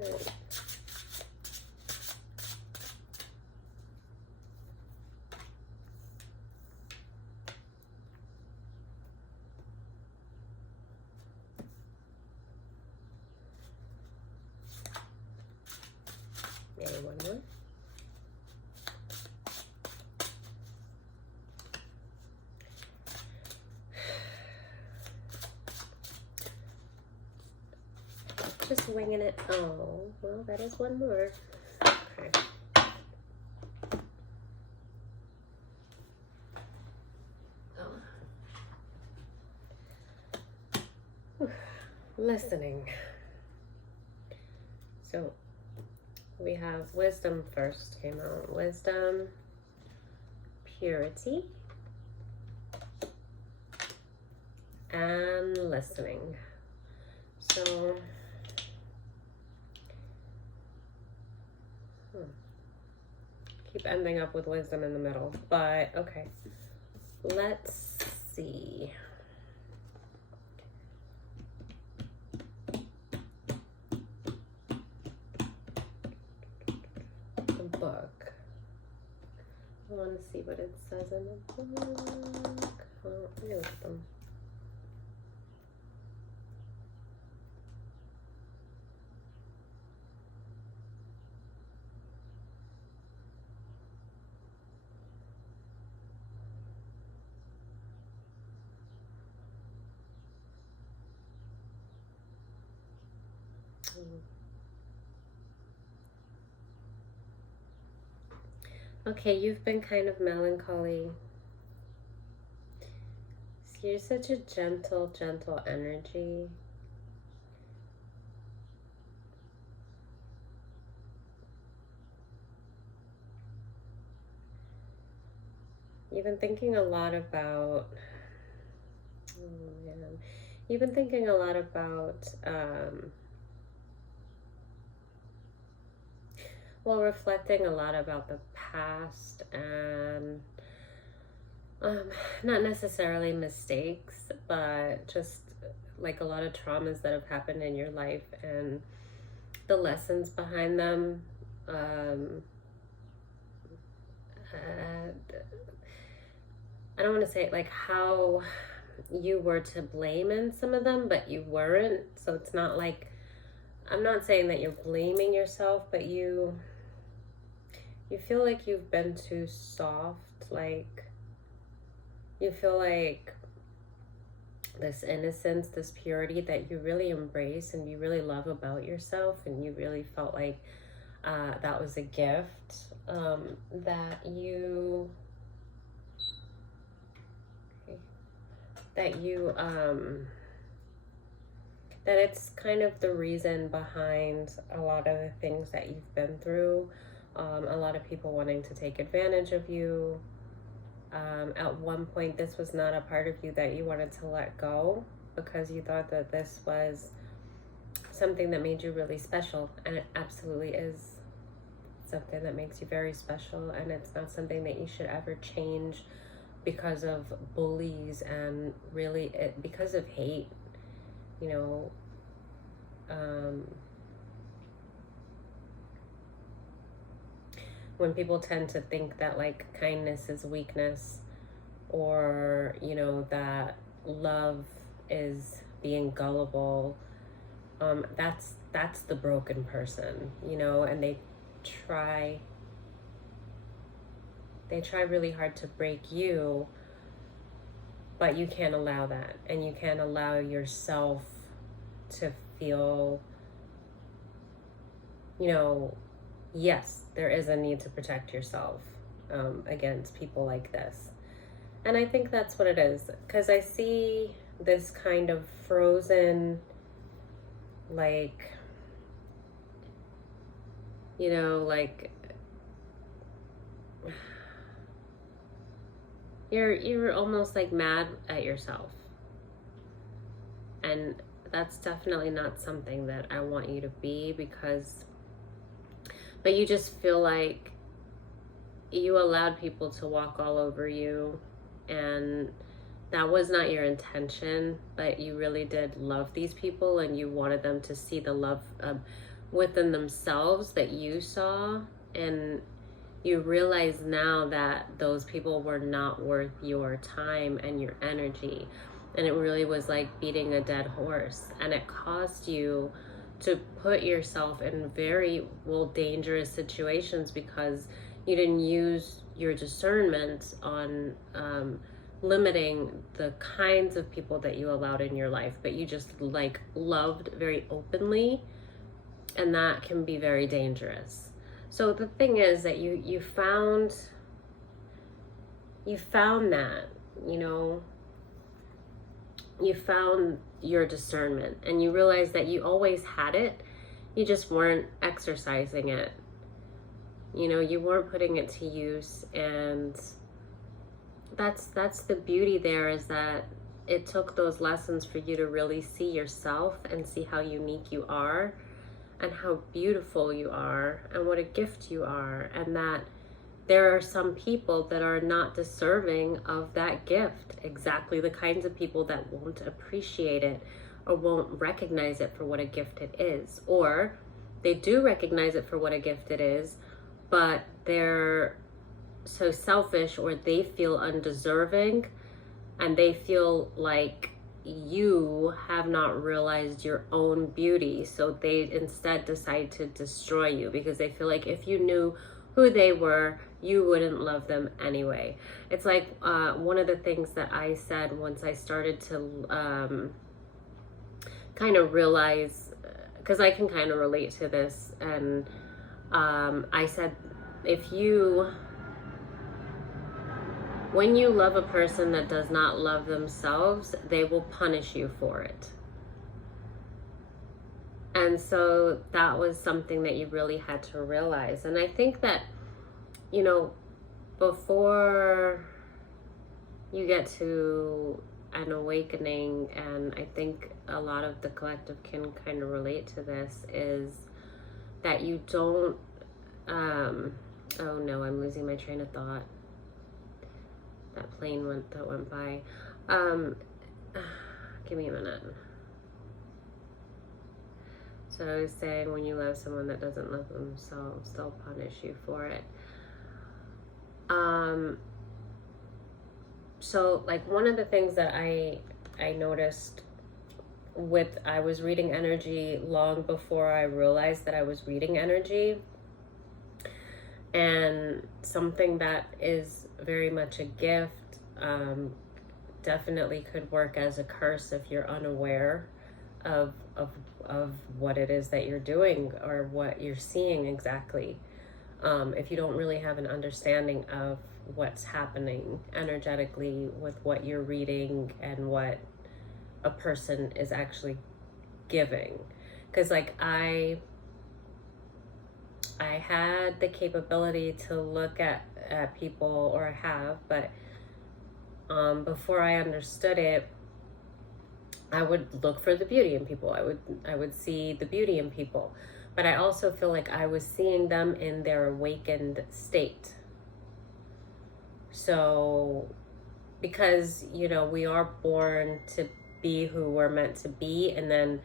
Right. Maybe one more. Just winging it. Oh, well, that is one more. Okay. Listening. So we have wisdom first came out. Wisdom, purity, and listening. So keep ending up with wisdom in the middle, but okay. Let's see. The book. I want to see what it says in the book. Oh, let me look at them. Okay, you've been kind of melancholy. So you're such a gentle energy. You've been thinking a lot about, you've been thinking a lot about, well, reflecting a lot about the past and not necessarily mistakes, but just like a lot of traumas that have happened in your life and the lessons behind them. I don't want to say it like how you were to blame in some of them, but you weren't. So it's not like, I'm not saying that you're blaming yourself, but you feel like you've been too soft. Like you feel like this innocence, this purity that you really embrace and you really love about yourself, and you really felt like that was a gift that you that it's kind of the reason behind a lot of the things that you've been through. A lot of people wanting to take advantage of you. At one point, this was not a part of you that you wanted to let go because you thought that this was something that made you really special, and it absolutely is something that makes you very special, and it's not something that you should ever change because of bullies and really because of hate, you know. When people tend to think that like kindness is weakness, or you know that love is being gullible, that's the broken person, you know, and they try really hard to break you, but you can't allow that, and you can't allow yourself to feel, you know, yes, there is a need to protect yourself against people like this. And I think that's what it is, because I see this kind of frozen, like, you know, like you're almost like mad at yourself. And that's definitely not something that I want you to be, but you just feel like you allowed people to walk all over you, and that was not your intention, but you really did love these people, and you wanted them to see the love within themselves that you saw, and you realize now that those people were not worth your time and your energy. And it really was like beating a dead horse. And it caused you to put yourself in very, well, dangerous situations because you didn't use your discernment on limiting the kinds of people that you allowed in your life, but you just like loved very openly, and that can be very dangerous. So the thing is that you found that, you know, you found your discernment, and you realized that you always had it, you just weren't exercising it. You know, you weren't putting it to use. And that's the beauty there, is that it took those lessons for you to really see yourself and see how unique you are and how beautiful you are and what a gift you are, and that there are some people that are not deserving of that gift, exactly the kinds of people that won't appreciate it or won't recognize it for what a gift it is, or they do recognize it for what a gift it is, but they're so selfish, or they feel undeserving, and they feel like you have not realized your own beauty, so they instead decide to destroy you because they feel like if you knew who they were, you wouldn't love them anyway. It's like one of the things that I said once I started to kind of realize, because I can kind of relate to this, and I said, when you love a person that does not love themselves, they will punish you for it. And so that was something that you really had to realize. And I think that, you know, before you get to an awakening, and I think a lot of the collective can kind of relate to this, is that you don't, oh no, I'm losing my train of thought. That plane that went by. Give me a minute. So I was saying, when you love someone that doesn't love themselves, they'll punish you for it. So like one of the things that I noticed I was reading energy long before I realized that I was reading energy, and something that is very much a gift definitely could work as a curse if you're unaware of what it is that you're doing or what you're seeing exactly. If you don't really have an understanding of what's happening energetically with what you're reading and what a person is actually giving. Because like I had the capability to look at people, or I have, but before I understood it, I would look for the beauty in people. I would see the beauty in people, but I also feel like I was seeing them in their awakened state. So, because, you know, we are born to be who we're meant to be, and then,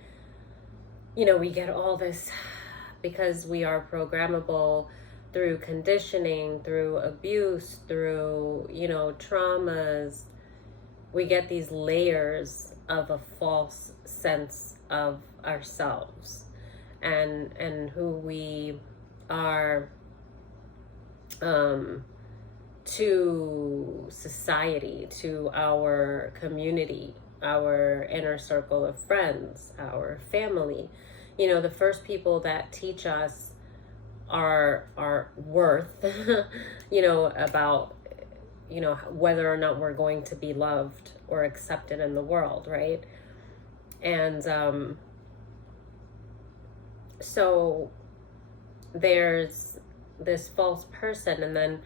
you know, we get all this because we are programmable through conditioning, through abuse, through, you know, traumas. We get these layers of a false sense of ourselves and who we are to society, to our community, our inner circle of friends, our family. You know, the first people that teach us our worth, you know, about, you know, whether or not we're going to be loved or accepted in the world, right? And so there's this false person, and then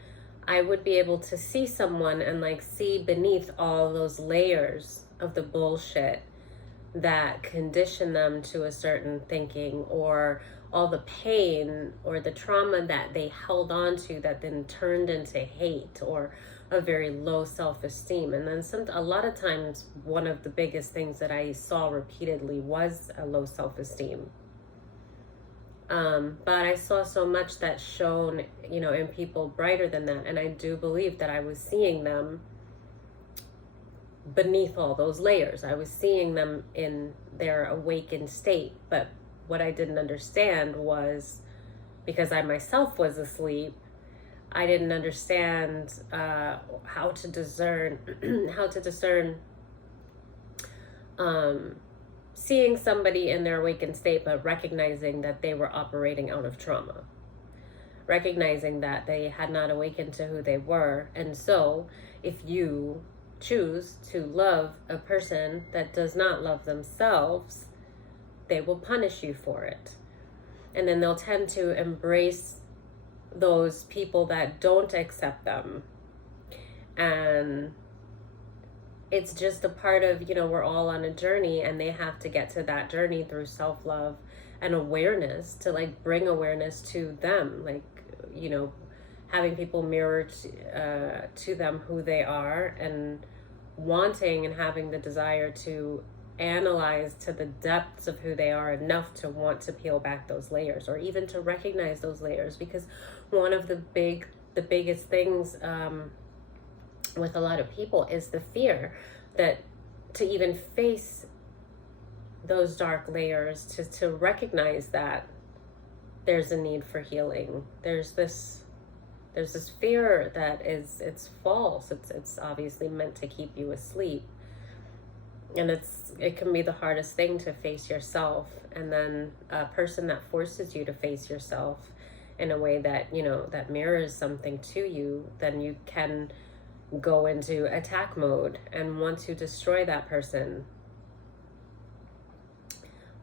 I would be able to see someone and like see beneath all those layers of the bullshit that condition them to a certain thinking, or all the pain or the trauma that they held on to that then turned into hate or a very low self-esteem. And then a lot of times, one of the biggest things that I saw repeatedly was a low self-esteem. But I saw so much that shone, in people brighter than that. And I do believe that I was seeing them beneath all those layers. I was seeing them in their awakened state. But what I didn't understand was, because I myself was asleep, I didn't understand how to discern, seeing somebody in their awakened state, but recognizing that they were operating out of trauma, recognizing that they had not awakened to who they were. And so if you choose to love a person that does not love themselves, they will punish you for it. And then they'll tend to embrace those people that don't accept them. And it's just a part of, we're all on a journey, and they have to get to that journey through self-love and awareness, to like bring awareness to them, like, having people mirror to them who they are, and wanting and having the desire to analyze to the depths of who they are enough to want to peel back those layers, or even to recognize those layers. Because one of the biggest things with a lot of people is the fear that to even face those dark layers, to recognize that there's a need for healing. There's this fear that it's false. It's obviously meant to keep you asleep. And it can be the hardest thing to face yourself. And then a person that forces you to face yourself in a way that, that mirrors something to you, then you can go into attack mode and want to destroy that person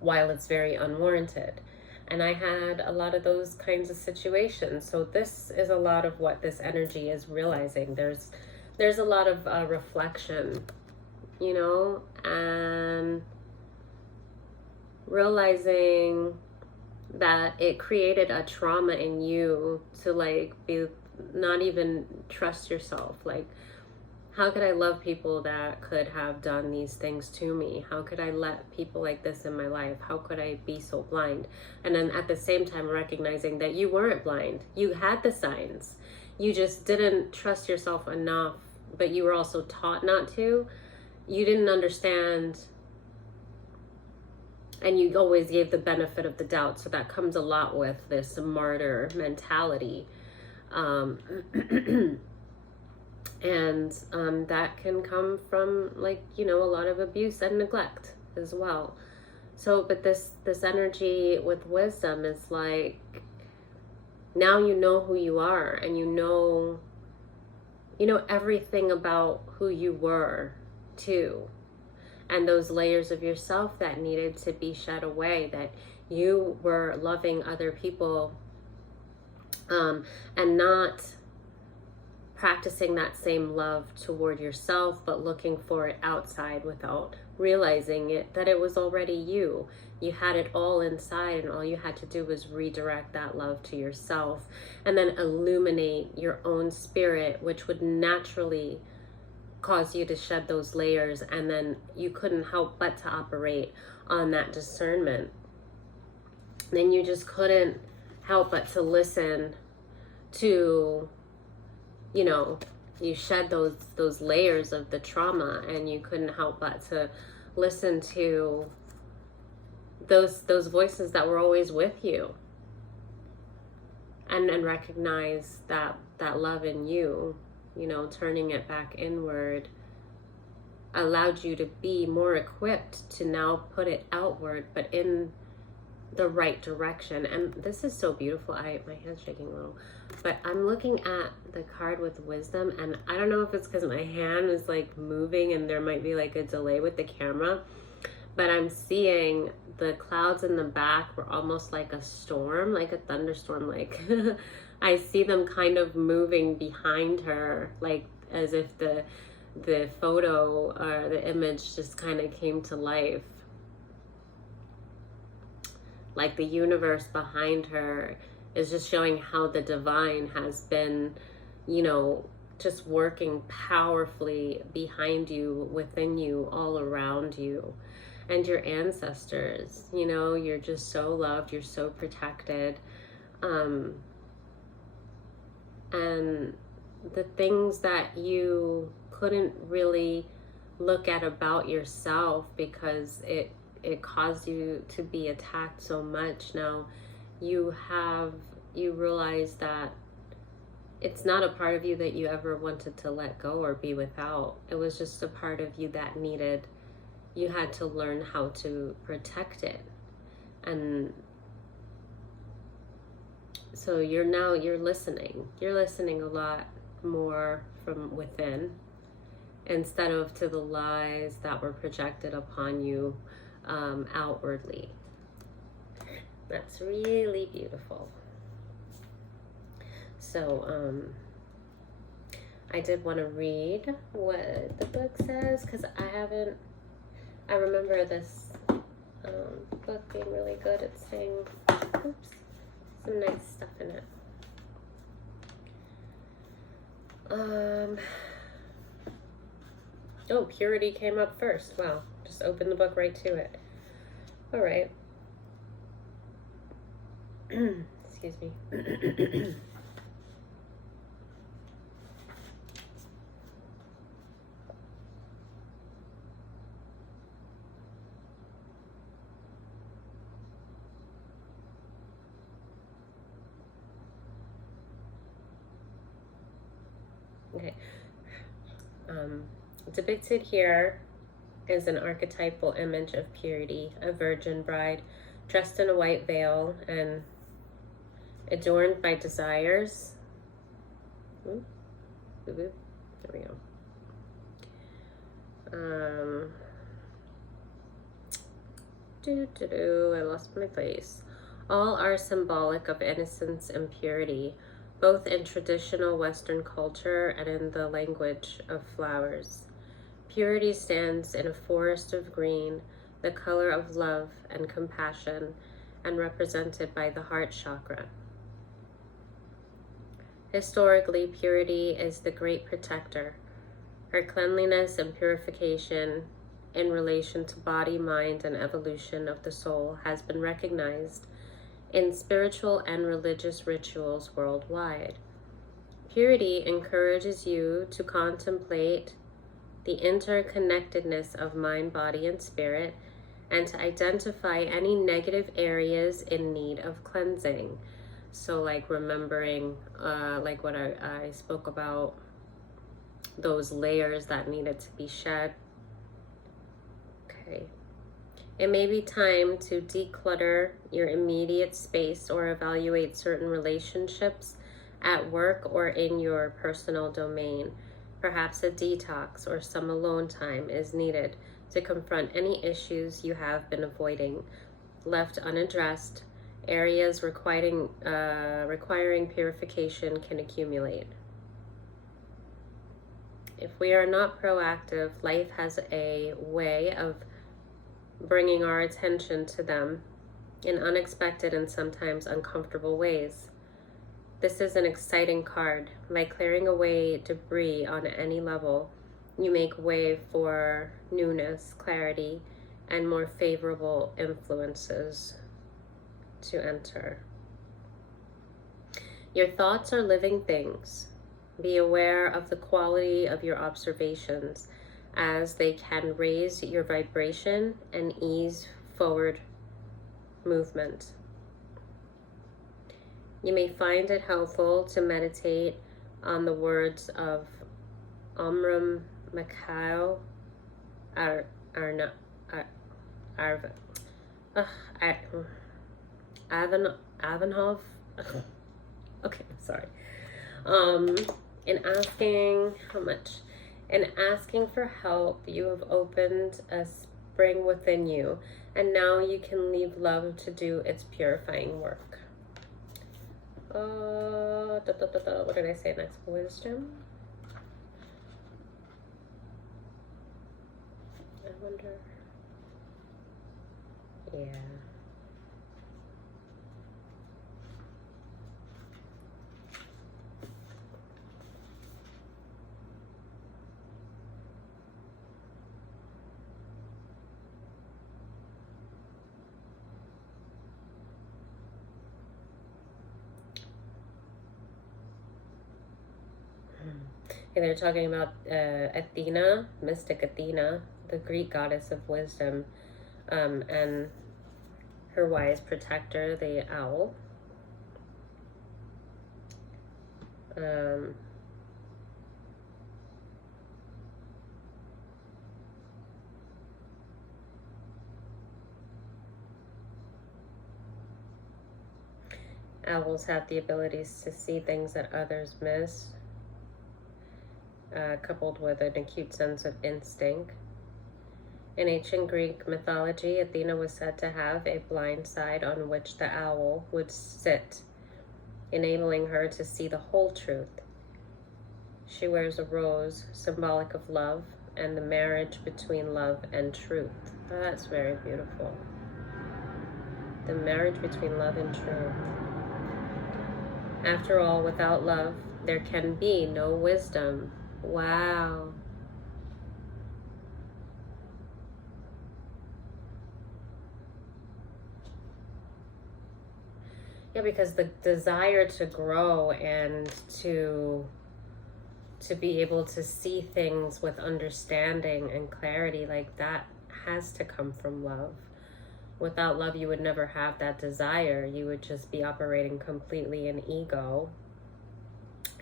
while it's very unwarranted. And I had a lot of those kinds of situations. So this is a lot of what this energy is realizing. There's a lot of reflection, and realizing that it created a trauma in you to like be not even trust yourself. Like, how could I love people that could have done these things to me? How could I let people like this in my life? How could I be so blind? And then at the same time recognizing that you weren't blind. You had the signs. You just didn't trust yourself enough, but you were also taught not to. You didn't understand, and you always gave the benefit of the doubt. So that comes a lot with this martyr mentality. And that can come from, like, a lot of abuse and neglect as well. So, but this energy with wisdom is like, now you know who you are, and you know everything about who you were too, and those layers of yourself that needed to be shed away, that you were loving other people and not practicing that same love toward yourself, but looking for it outside without realizing that it was already you. You had it all inside, and all you had to do was redirect that love to yourself, and then illuminate your own spirit, which would naturally cause you to shed those layers. And then you couldn't help but to operate on that discernment. Then you just couldn't help but to listen to, you shed those layers of the trauma, and you couldn't help but to listen to those voices that were always with you, and recognize that love in you, turning it back inward, allowed you to be more equipped to now put it outward, but in the right direction. And this is so beautiful. My hand's shaking a little, but I'm looking at the card with wisdom, and I don't know if it's because my hand is like moving and there might be like a delay with the camera, but I'm seeing the clouds in the back were almost like a storm, like a thunderstorm. Like I see them kind of moving behind her, like as if the photo or the image just kind of came to life. Like the universe behind her is just showing how the divine has been, just working powerfully behind you, within you, all around you. and your ancestors. You know, you're just so loved, you're so protected. And the things that you couldn't really look at about yourself because it caused you to be attacked so much, now you realize that it's not a part of you that you ever wanted to let go or be without. It was just a part of you that you had to learn how to protect it. And so you're listening. You're listening a lot more from within instead of to the lies that were projected upon you outwardly. That's really beautiful. So I did want to read what the book says because I remember this book being really good at saying, oops, some nice stuff in it. Oh, purity came up first. Wow, just open the book right to it. All right. Excuse me. Okay. Depicted here is an archetypal image of purity, a virgin bride dressed in a white veil and adorned by desires. There we go. I lost my place. All are symbolic of innocence and purity, both in traditional Western culture and in the language of flowers. Purity stands in a forest of green, the color of love and compassion, and represented by the heart chakra. Historically, purity is the great protector. Her cleanliness and purification in relation to body, mind, and evolution of the soul has been recognized in spiritual and religious rituals worldwide. Purity encourages you to contemplate the interconnectedness of mind, body, and spirit, and to identify any negative areas in need of cleansing. So like remembering, like what I spoke about, those layers that needed to be shed. Okay. It may be time to declutter your immediate space or evaluate certain relationships at work or in your personal domain. Perhaps a detox or some alone time is needed to confront any issues you have been avoiding. Left unaddressed, areas requiring purification can accumulate. If we are not proactive, life has a way of bringing our attention to them in unexpected and sometimes uncomfortable ways. This is an exciting card. By clearing away debris on any level, you make way for newness, clarity, and more favorable influences to enter. Your thoughts are living things. Be aware of the quality of your observations, as they can raise your vibration and ease forward movement. You may find it helpful to meditate on the words of Omram Mikhail Ivanov. Okay, sorry. In asking for help, you have opened a spring within you, and now you can leave love to do its purifying work. What did I say next? Wisdom? I wonder. Yeah. Okay, they're talking about Athena, mystic Athena, the Greek goddess of wisdom, and her wise protector, the owl. Owls have the abilities to see things that others miss, coupled with an acute sense of instinct. In ancient Greek mythology, Athena was said to have a blind side on which the owl would sit, enabling her to see the whole truth. She wears a rose, symbolic of love, and the marriage between love and truth. That's very beautiful. The marriage between love and truth. After all, without love, there can be no wisdom. Wow. Yeah, because the desire to grow and to be able to see things with understanding and clarity, like that has to come from love. Without love, you would never have that desire. You would just be operating completely in ego.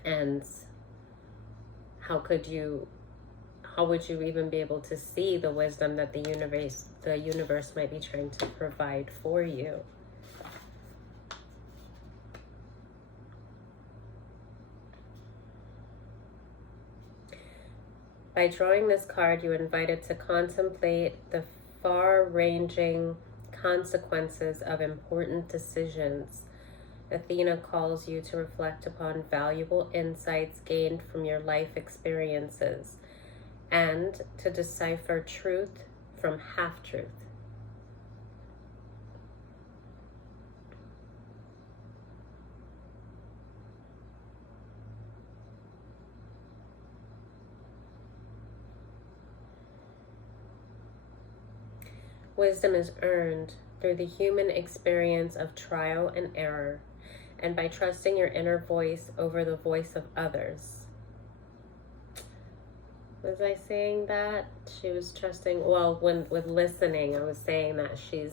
And how would you even be able to see the wisdom that the universe might be trying to provide for you? By drawing this card, you're invited to contemplate the far-ranging consequences of important decisions. Athena calls you to reflect upon valuable insights gained from your life experiences and to decipher truth from half-truth. Wisdom is earned through the human experience of trial and error, and by trusting your inner voice over the voice of others. Was I saying that? She was trusting, well, with listening, I was saying that she's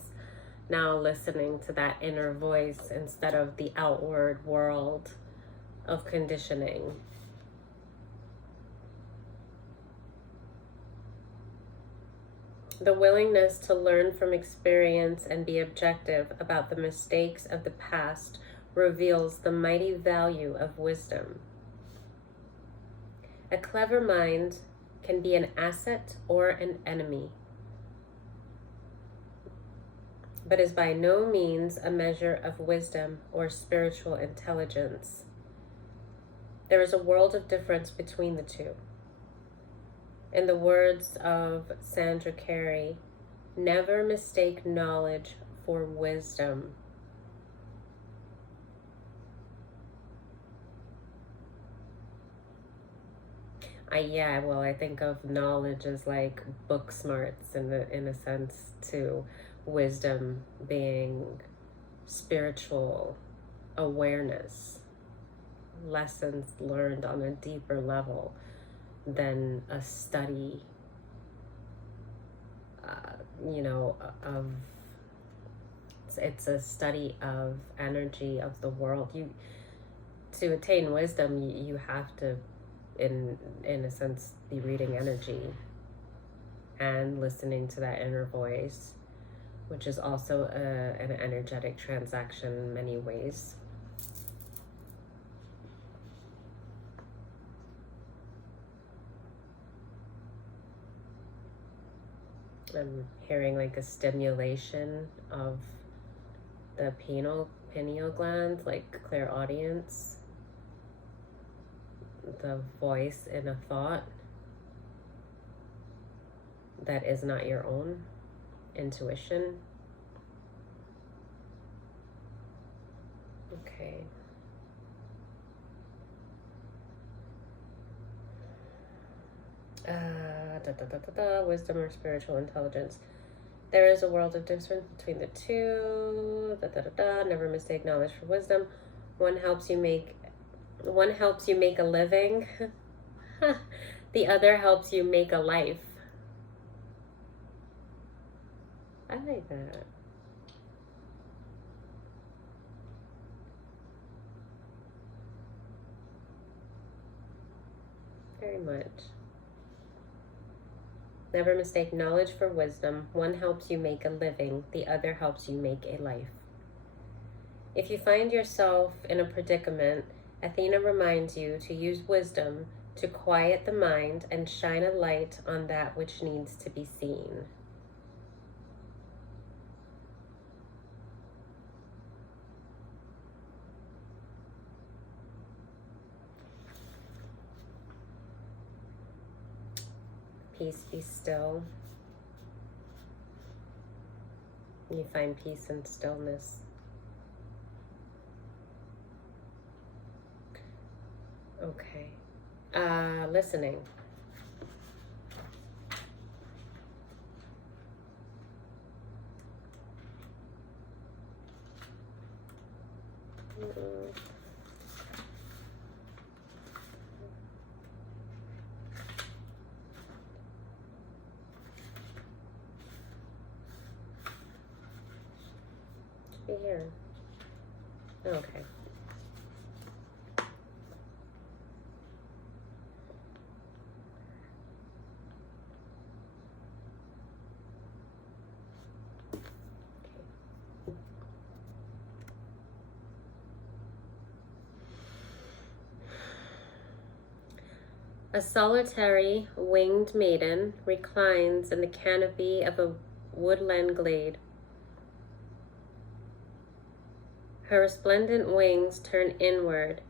now listening to that inner voice instead of the outward world of conditioning. The willingness to learn from experience and be objective about the mistakes of the past reveals the mighty value of wisdom. A clever mind can be an asset or an enemy, but is by no means a measure of wisdom or spiritual intelligence. There is a world of difference between the two. In the words of Sandra Carey, never mistake knowledge for wisdom. I think of knowledge as like book smarts in a sense too. Wisdom being spiritual awareness, lessons learned on a deeper level than a study, of it's a study of energy of the world. To attain wisdom, you have to, in a sense, be reading energy and listening to that inner voice, which is also an energetic transaction in many ways. I'm hearing like a stimulation of the pineal gland, like clairaudience, the voice in a thought that is not your own, intuition. Okay. Wisdom or spiritual intelligence. There is a world of difference between the two. Never mistake knowledge for wisdom. One helps you make a living. The other helps you make a life. I like that. Very much. Never mistake knowledge for wisdom. One helps you make a living, the other helps you make a life. If you find yourself in a predicament, Athena reminds you to use wisdom to quiet the mind and shine a light on that which needs to be seen. Peace, be still. You find peace and stillness. Okay. Listening. Should be here. Okay. A solitary winged maiden reclines in the canopy of a woodland glade. Her resplendent wings turn inward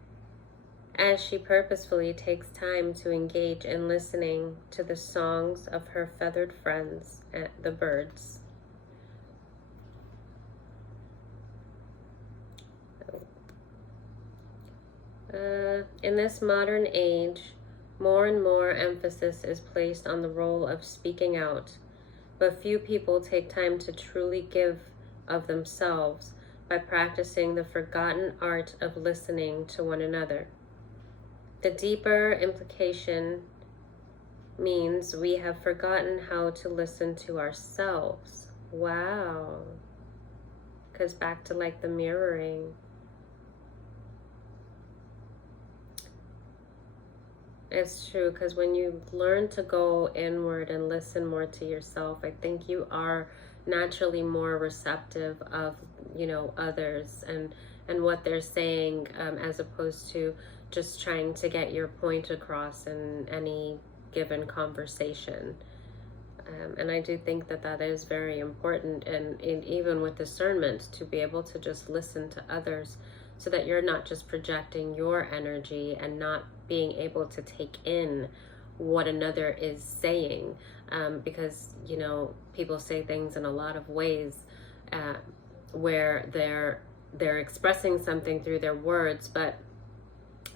as she purposefully takes time to engage in listening to the songs of her feathered friends, the birds. In this modern age, more and more emphasis is placed on the role of speaking out, but few people take time to truly give of themselves by practicing the forgotten art of listening to one another. The deeper implication means we have forgotten how to listen to ourselves. Wow. Because back to like the mirroring. It's true, because when you learn to go inward and listen more to yourself, I think you are naturally more receptive of, others and what they're saying, as opposed to just trying to get your point across in any given conversation. And I do think that that is very important, and even with discernment, to be able to just listen to others so that you're not just projecting your energy and not being able to take in what another is saying, because people say things in a lot of ways where they're expressing something through their words, but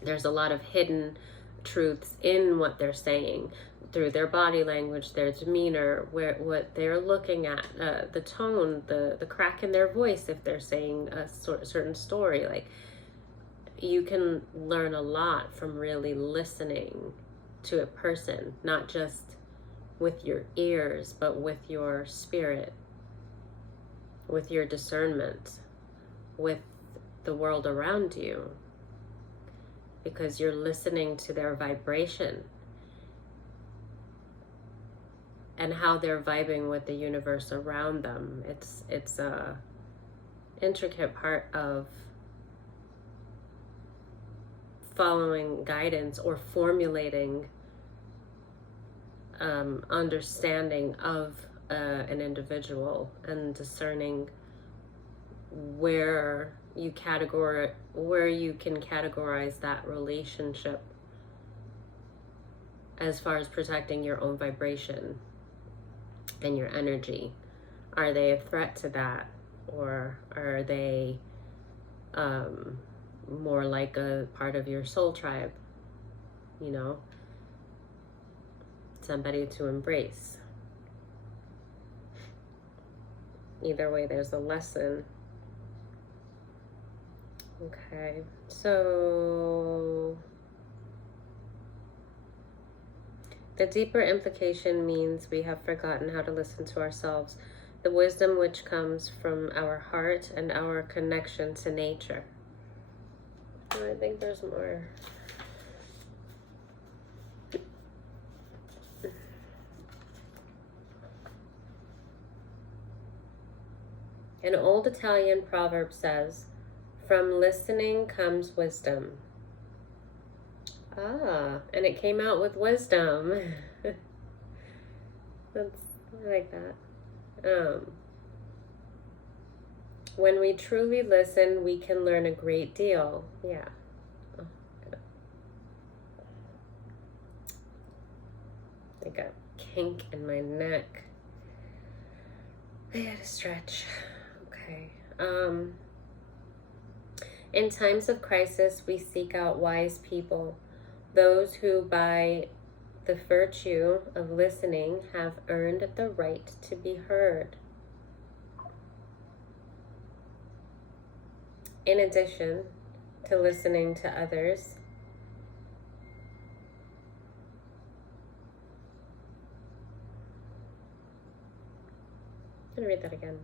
there's a lot of hidden truths in what they're saying through their body language, their demeanor, what they're looking at, the tone, the crack in their voice if they're saying a certain story. Like, you can learn a lot from really listening to a person, not just with your ears, but with your spirit, with your discernment, with the world around you, because you're listening to their vibration and how they're vibing with the universe around them. It's a intricate part of following guidance or formulating understanding of an individual, and discerning where you can categorize that relationship as far as protecting your own vibration and your energy. Are they a threat to that, or are they more like a part of your soul tribe, somebody to embrace? Either way, there's a lesson. Okay, so The deeper implication means we have forgotten how to listen to ourselves, the wisdom which comes from our heart and our connection to nature. I think there's more. An old Italian proverb says, "From listening comes wisdom." Ah, and it came out with wisdom. I like that. When we truly listen, we can learn a great deal. Yeah. Oh, like a kink in my neck. I had to stretch. Okay. In times of crisis, we seek out wise people, those who, by the virtue of listening, have earned the right to be heard. In addition to listening to others, I'm going to read that again.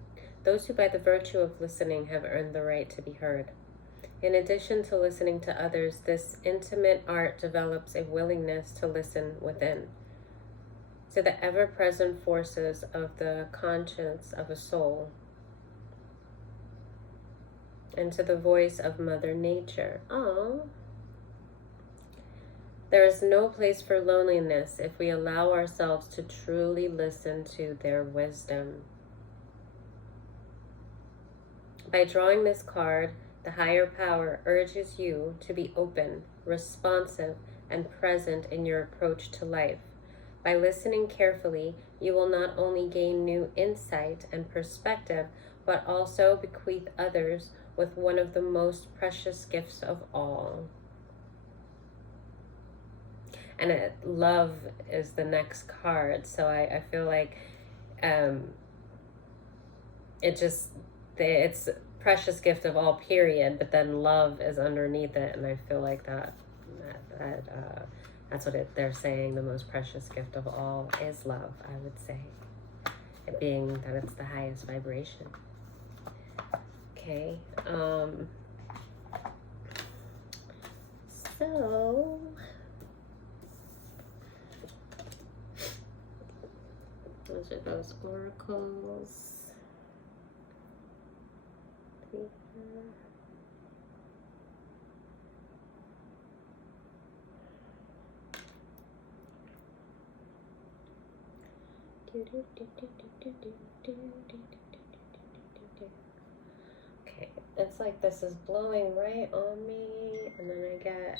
Those who by the virtue of listening have earned the right to be heard. In addition to listening to others, this intimate art develops a willingness to listen within, to the ever-present forces of the conscience of a soul, and to the voice of Mother Nature. Oh, there is no place for loneliness if we allow ourselves to truly listen to their wisdom. By drawing this card, the higher power urges you to be open, responsive, and present in your approach to life. By listening carefully, you will not only gain new insight and perspective, but also bequeath others with one of the most precious gifts of all. And love is the next card, so I feel like it's precious gift of all, period, but then love is underneath it, and I feel like that's what they're saying. The most precious gift of all is love, I would say, it being that it's the highest vibration. Okay, so those are those oracles. Okay, it's like this is blowing right on me, and then I get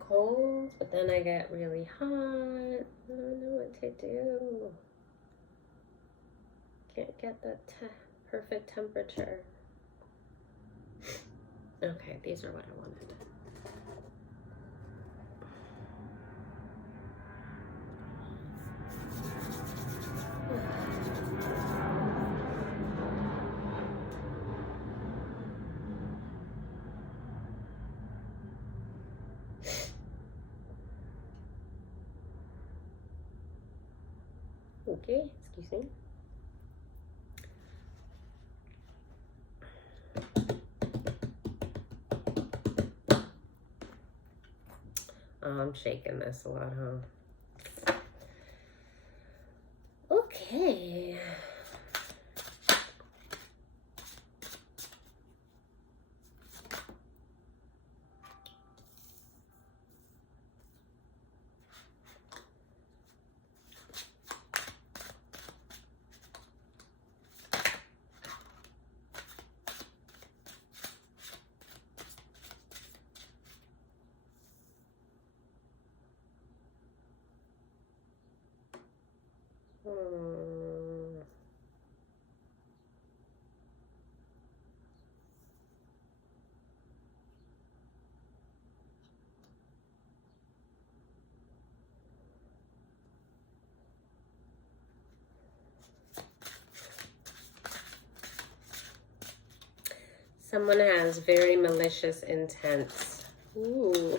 cold, but then I get really hot. I don't know what to do. Can't get the perfect temperature. Okay, these are what I wanted. Okay, excuse me. Oh, I'm shaking this a lot, huh? Okay. Someone has very malicious intents. Ooh.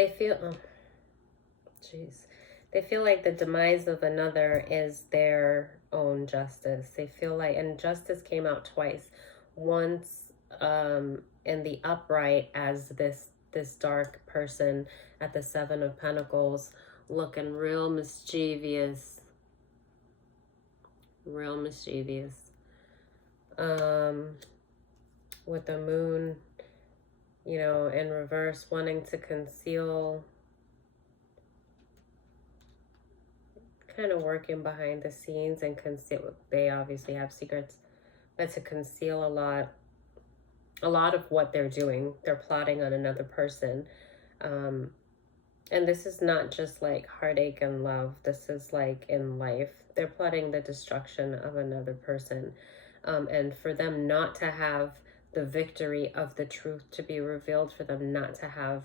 They feel, oh, jeez. They feel like the demise of another is their own justice. They feel like, and justice came out twice. Once in the upright as this dark person at the Seven of Pentacles, looking real mischievous. Real mischievous. With the moon, you know, in reverse, wanting to conceal, kind of working behind the scenes and conceal. They obviously have secrets, but to conceal a lot of what they're doing. They're plotting on another person. And this is not just like heartache and love. This is like in life. They're plotting the destruction of another person. And for them not to have the victory of the truth to be revealed, for them not to have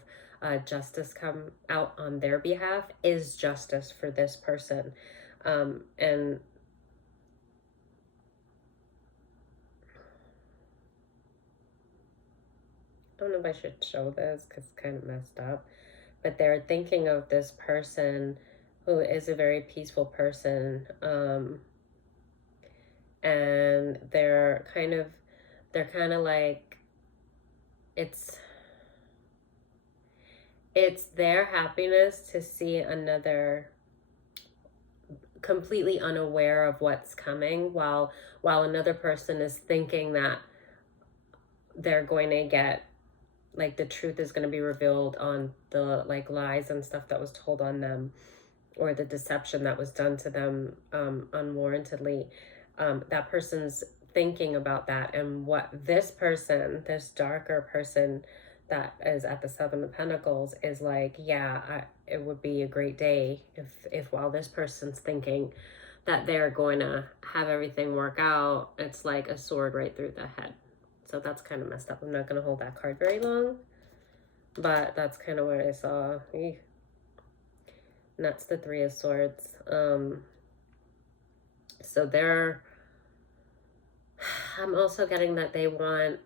justice come out on their behalf, is justice for this person. And I don't know if I should show this because it's kind of messed up, but they're thinking of this person who is a very peaceful person, and they're kind of like, it's their happiness to see another completely unaware of what's coming, while another person is thinking that they're going to get, like, the truth is going to be revealed on the like lies and stuff that was told on them, or the deception that was done to them unwarrantedly. That person's thinking about that, and what this person, this darker person that is at the Seven of Pentacles, is like, yeah, it would be a great day if while this person's thinking that they're going to have everything work out, it's like a sword right through the head. So that's kind of messed up. I'm not going to hold that card very long, but that's kind of what I saw. And that's the Three of Swords. So I'm also getting that they want,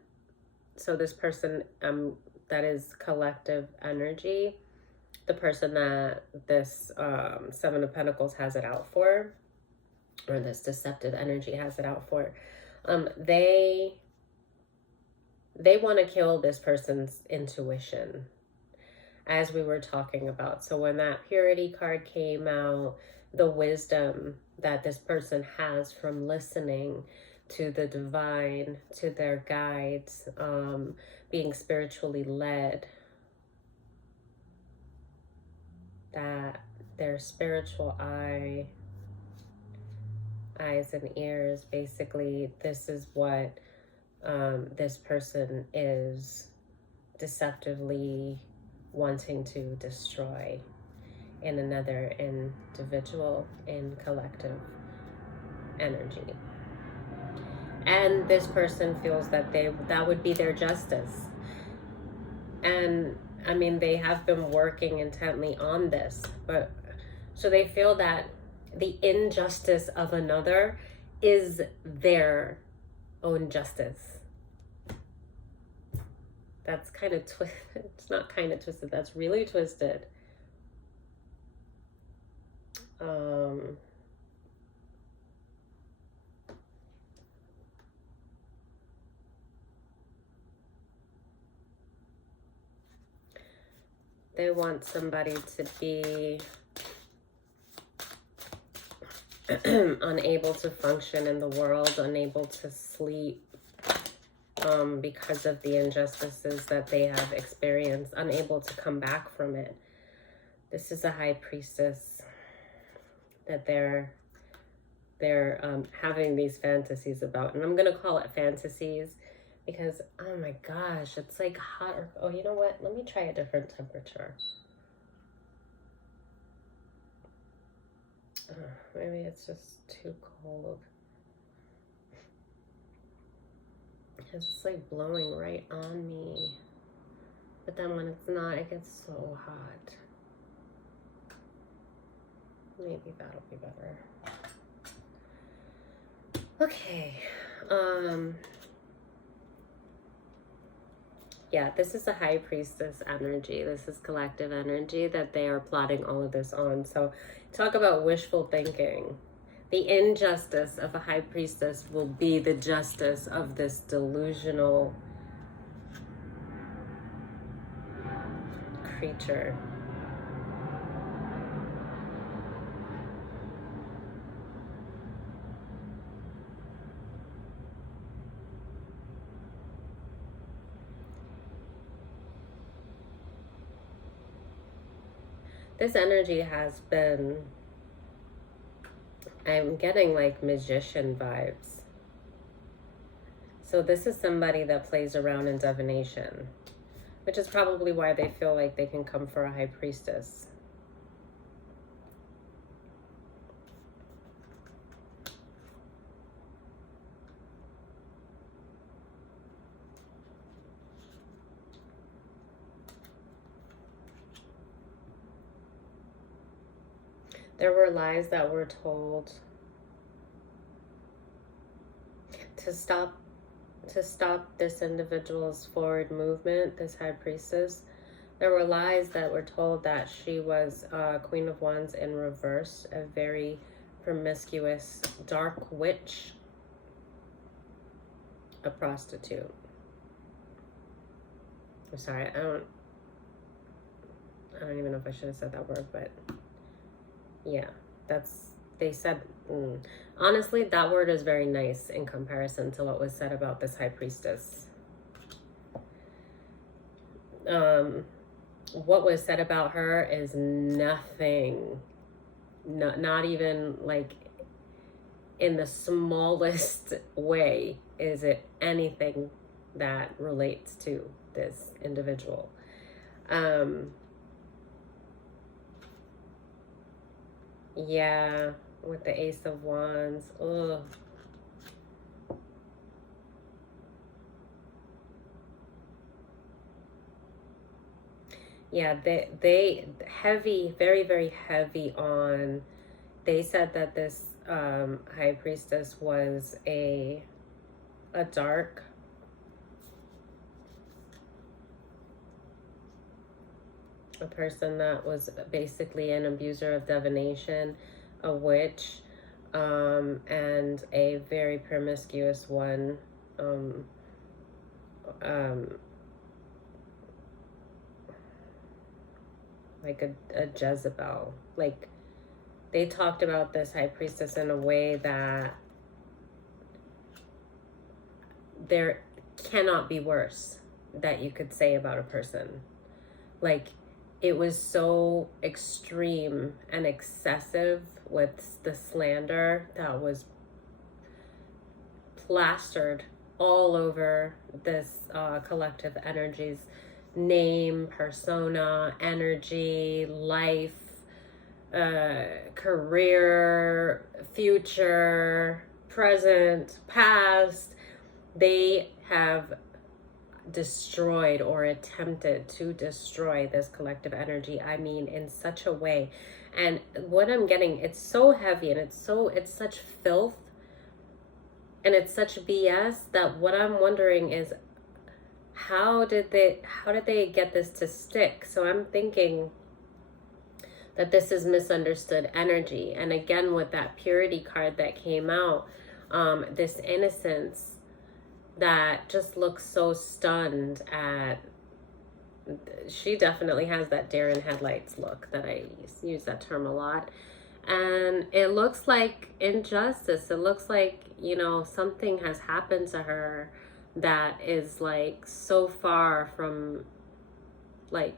so this person, that is collective energy, the person that this Seven of Pentacles has it out for, or this deceptive energy has it out for, they want to kill this person's intuition, as we were talking about. So when that Purity card came out, the wisdom that this person has from listening to the divine, to their guides, being spiritually led, that their spiritual eyes and ears, basically, this is what this person is deceptively wanting to destroy in another individual, in collective energy. And this person feels that that would be their justice. And I mean, they have been working intently on this, but so they feel that the injustice of another is their own justice. That's kind of twisted. It's not kind of twisted. That's really twisted. They want somebody to be unable to function in the world, unable to sleep, because of the injustices that they have experienced, unable to come back from it. This is a High Priestess that they're having these fantasies about, and I'm gonna call it fantasies because, oh my gosh, it's like hot. Oh, you know what? Let me try a different temperature. Maybe it's just too cold. It's just like blowing right on me. But then when it's not, it gets so hot. Maybe that'll be better. Okay. Yeah, this is a high priestess energy. This is collective energy that they are plotting all of this on. So talk about wishful thinking. The injustice of a high priestess will be the justice of this delusional creature. This energy has been, I'm getting like magician vibes. So this is somebody that plays around in divination, which is probably why they feel like they can come for a high priestess. There were lies that were told to stop this individual's forward movement, this high priestess. There were lies that were told that she was Queen of Wands in reverse, a very promiscuous dark witch, a prostitute. I'm sorry, I don't even know if I should have said that word, but yeah, they said, honestly, that word is very nice in comparison to what was said about this high priestess. What was said about her is nothing, not even like in the smallest way is it anything that relates to this individual. Yeah, with the Ace of Wands. Ugh. Yeah, they heavy, very, very heavy on. They said that this high priestess was a dark, a person that was basically an abuser of divination, a witch, and a very promiscuous one. Like a Jezebel. Like, they talked about this high priestess in a way that there cannot be worse that you could say about a person. Like, it was so extreme and excessive with the slander that was plastered all over this collective energies name, persona, energy, life, career, future, present, past. They have destroyed or attempted to destroy this collective energy. I mean, in such a way. And what I'm getting, it's so heavy and it's such filth and it's such BS that what I'm wondering is how did they get this to stick? So I'm thinking that this is misunderstood energy. And again, with that purity card that came out, this innocence that just looks so stunned at, she definitely has that deer in headlights look that I use that term a lot. And it looks like injustice. It looks like, you know, something has happened to her that is like so far from like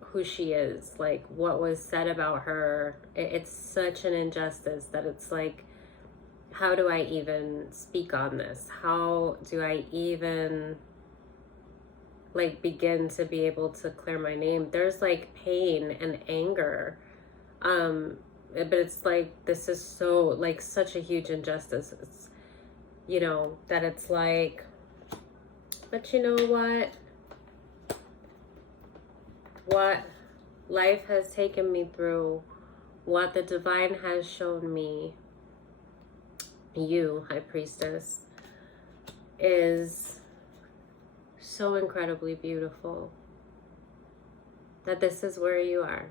who she is, like what was said about her. It's such an injustice that it's like, how do I even speak on this? How do I even like begin to be able to clear my name? There's like pain and anger. But it's like, this is so like such a huge injustice. It's, you know, that it's like, but you know what life has taken me through, what the divine has shown me, you, high priestess, is so incredibly beautiful. That this is where you are.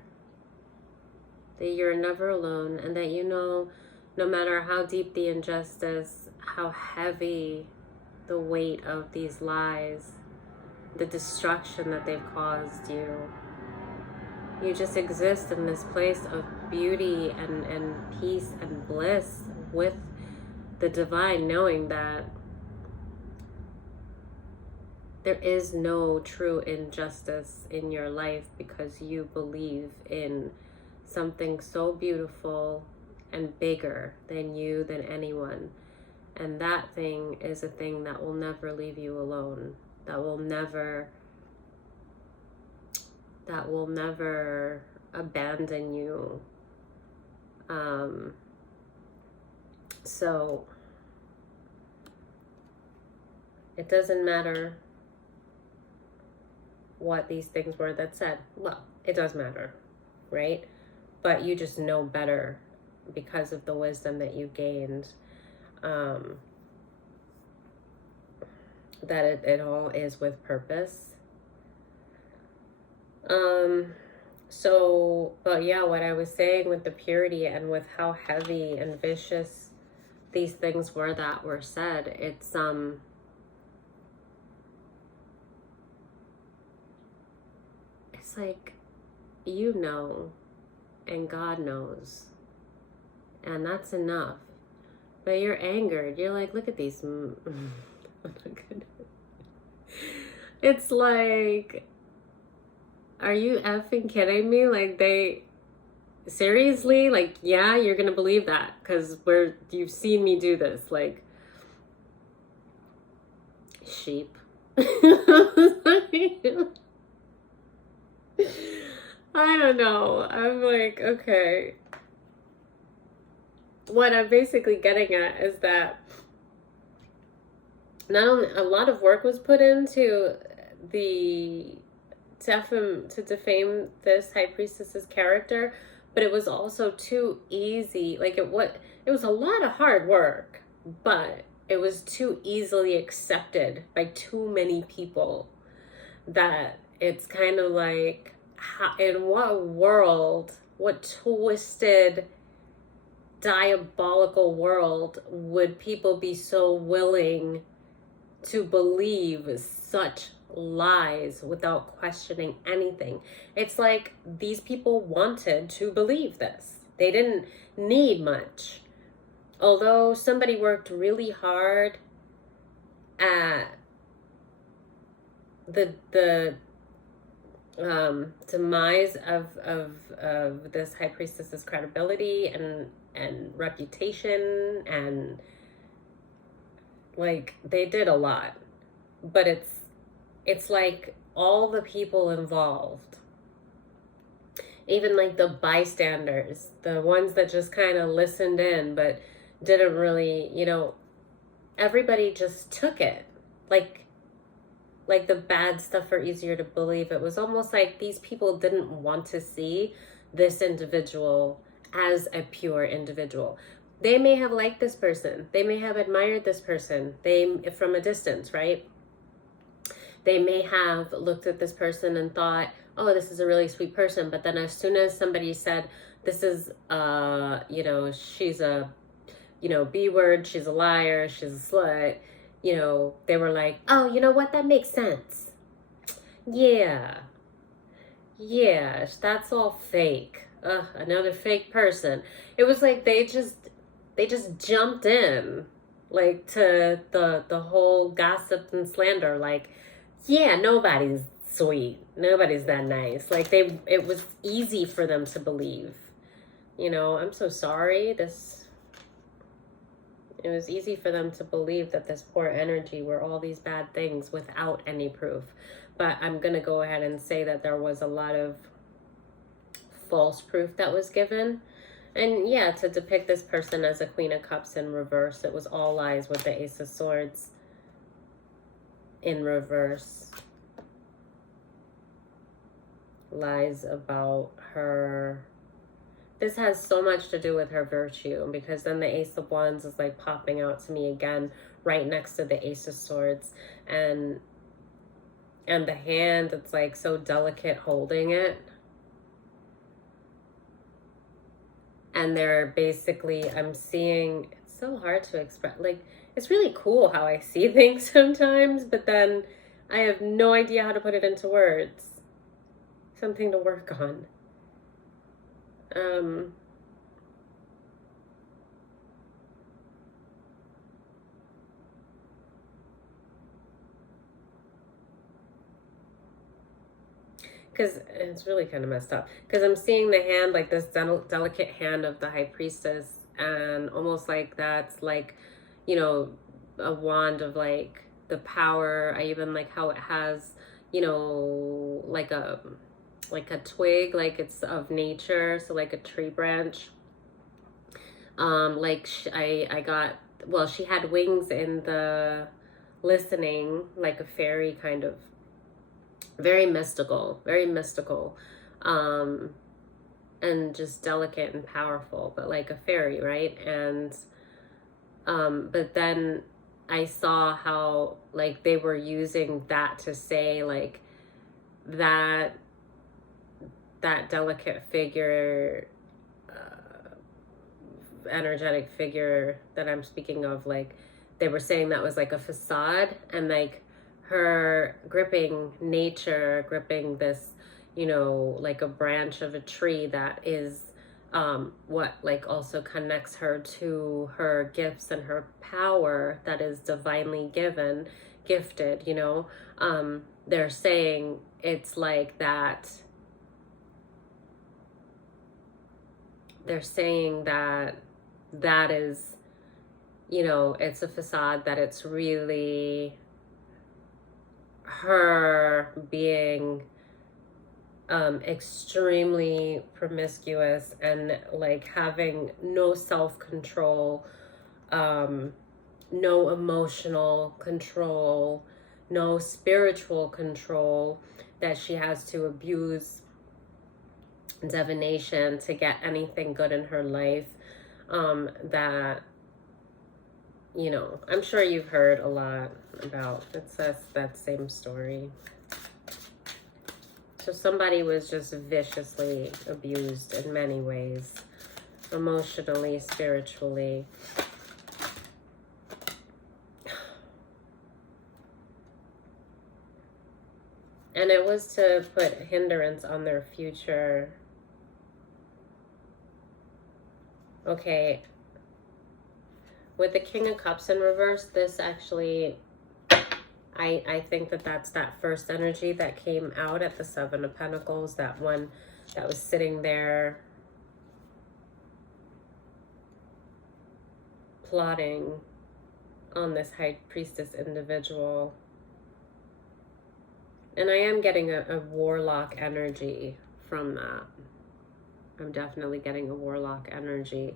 That you're never alone, and that you know, no matter how deep the injustice, how heavy the weight of these lies, the destruction that they've caused you, you just exist in this place of beauty and peace and bliss with the divine, knowing that there is no true injustice in your life because you believe in something so beautiful and bigger than you, than anyone. And that thing is a thing that will never leave you alone. That will never abandon you. So it doesn't matter what these things were that said. Well, it does matter, right? But you just know better because of the wisdom that you gained, that it all is with purpose. So, but yeah, what I was saying with the purity and with how heavy and vicious these things were that were said, it's like, you know, and God knows, and that's enough. But you're angered. You're like, look at these. It's like, are you effing kidding me? Like, they seriously, like, yeah, you're gonna believe that because you've seen me do this, like, sheep. I don't know. I'm like, okay. What I'm basically getting at is that not only a lot of work was put into to defame this high priestess's character, but it was also too easy. Like, it was a lot of hard work, but it was too easily accepted by too many people that it's kind of like, in what world, what twisted, diabolical world would people be so willing to believe such lies without questioning anything? It's like these people wanted to believe this. They didn't need much. Although somebody worked really hard at the demise of this high priestess's credibility and reputation, and like, they did a lot, but it's like all the people involved, even like the bystanders, the ones that just kind of listened in but didn't really, everybody just took it. Like the bad stuff are easier to believe. It was almost like these people didn't want to see this individual as a pure individual. They may have liked this person. They may have admired this person. From a distance, right? They may have looked at this person and thought, oh, this is a really sweet person. But then as soon as somebody said, this is, she's a, B word, she's a liar, she's a slut, they were like, oh, you know what? That makes sense. Yeah, that's all fake. Ugh, another fake person. It was like they just jumped in, like, to the whole gossip and slander. Like, yeah, nobody's sweet. Nobody's that nice. Like, it was easy for them to believe. I'm so sorry. It was easy for them to believe that this poor energy were all these bad things without any proof. But I'm going to go ahead and say that there was a lot of false proof that was given. And yeah, to depict this person as a Queen of Cups in reverse, it was all lies with the Ace of Swords in reverse. Lies about her. This has so much to do with her virtue, because then the Ace of Wands is like popping out to me again right next to the Ace of Swords. And And the hand, it's like so delicate holding it. And they're basically, I'm seeing, it's so hard to express. Like, it's really cool how I see things sometimes, but then I have no idea how to put it into words. Something to work on. Because it's really kind of messed up. Because I'm seeing the hand, like this delicate hand of the high priestess, and almost like that's like, you know, a wand of like the power. I even like how it has, you know, like a twig, like it's of nature, so like a tree branch. Like I got, well, she had wings in the listening, like a fairy kind of, very mystical, very mystical, um, and just delicate and powerful, but like a fairy, right? And but then I saw how like they were using that to say like that delicate figure, energetic figure that I'm speaking of, like they were saying that was like a facade, and like her gripping nature, gripping this, you know, like a branch of a tree that is what like also connects her to her gifts and her power that is divinely gifted, you know. They're saying it's like that, they're saying that that is, you know, it's a facade, that it's really her being extremely promiscuous and like having no self-control, no emotional control, no spiritual control, that she has to abuse divination to get anything good in her life. That, you know, I'm sure you've heard a lot about, it's that same story. So somebody was just viciously abused in many ways, emotionally, spiritually. And it was to put hindrance on their future. Okay. With the King of Cups in reverse, this actually, I think that that's that first energy that came out at the Seven of Pentacles, that one that was sitting there plotting on this High Priestess individual. And I am getting a warlock energy from that. I'm definitely getting a warlock energy.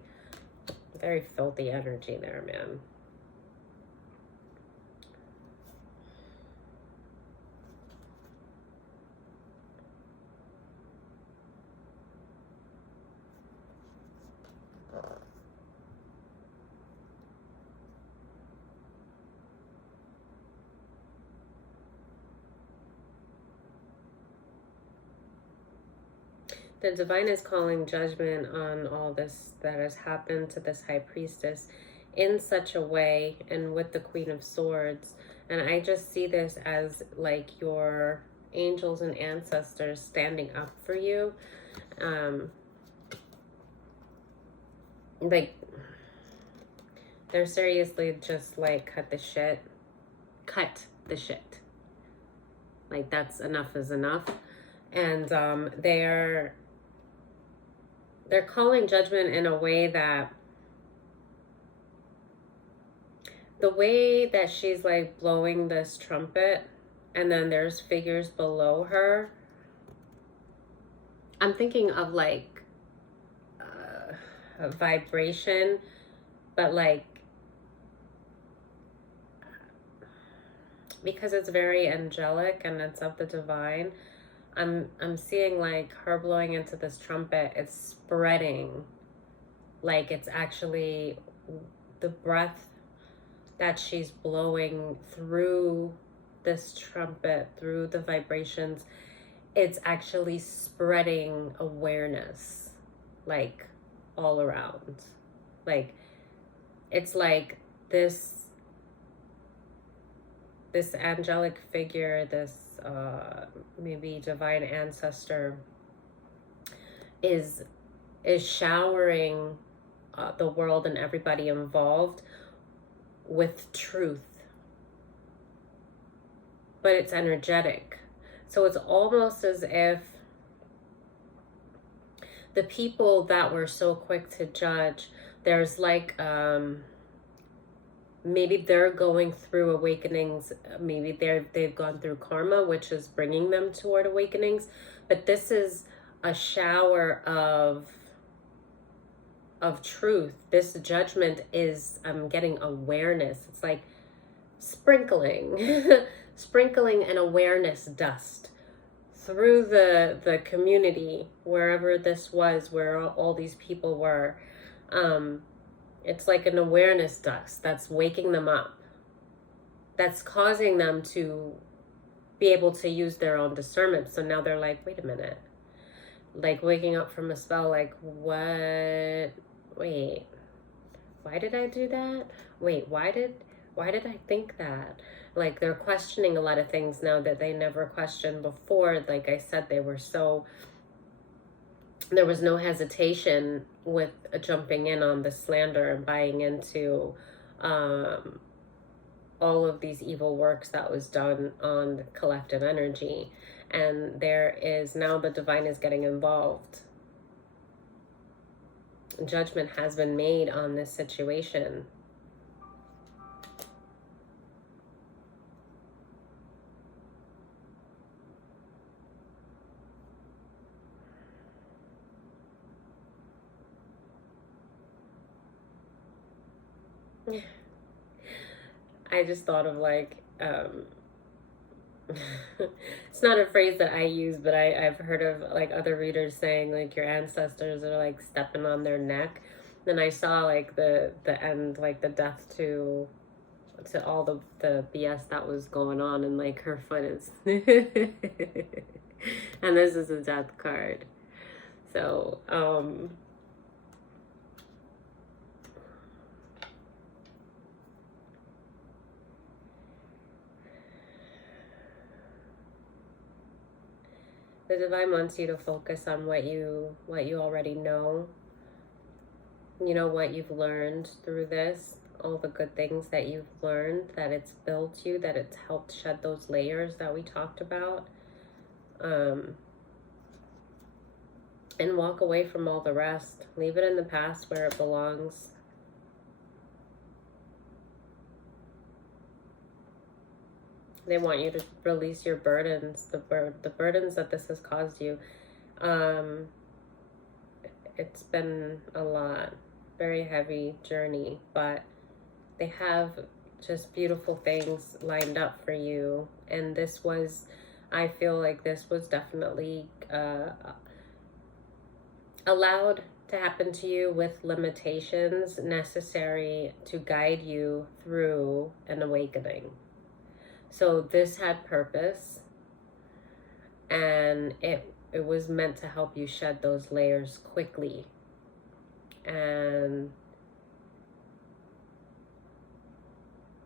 Very filthy energy there, man. The divine is calling judgment on all this that has happened to this high priestess in such a way, and with the Queen of Swords. And I just see this as like your angels and ancestors standing up for you. Like, they're seriously just like, cut the shit. Cut the shit. Like, that's enough is enough. And they're calling judgment in a way that, the way that she's like blowing this trumpet, and then there's figures below her, I'm thinking of like a vibration, but like, because it's very angelic and it's of the divine, I'm seeing like her blowing into this trumpet, it's spreading, like it's actually the breath that she's blowing through this trumpet, through the vibrations, it's actually spreading awareness, like, all around. Like, it's like this angelic figure, this maybe divine ancestor is showering the world and everybody involved with truth, but it's energetic. So it's almost as if the people that were so quick to judge, there's like maybe they're going through awakenings, maybe they've gone through karma, which is bringing them toward awakenings, but this is a shower of truth. This judgment is getting awareness. It's like sprinkling sprinkling an awareness dust through the community, wherever this was, where all these people were. It's like an awareness dust that's waking them up, that's causing them to be able to use their own discernment. So now they're like, wait a minute, like waking up from a spell, like, what? Wait, why did I do that? Wait, why did I think that? Like, they're questioning a lot of things now that they never questioned before. Like I said, there was no hesitation with jumping in on the slander and buying into all of these evil works that was done on the collective energy. And there is now the divine is getting involved. Judgment has been made on this situation. I just thought of like, it's not a phrase that I use, but I've heard of like other readers saying like your ancestors are like stepping on their neck. Then I saw like the end, like the death to all the BS that was going on, and like her foot is and this is a death card. So the divine wants you to focus on what you already know. You know, what you've learned through this, all the good things that you've learned, that it's built you, that it's helped shed those layers that we talked about. And walk away from all the rest. Leave it in the past where it belongs. They want you to release your burdens, the burdens that this has caused you. It's been a lot, very heavy journey, but they have just beautiful things lined up for you. And this was, I feel like this was definitely allowed to happen to you with limitations necessary to guide you through an awakening. So this had purpose, and it was meant to help you shed those layers quickly. And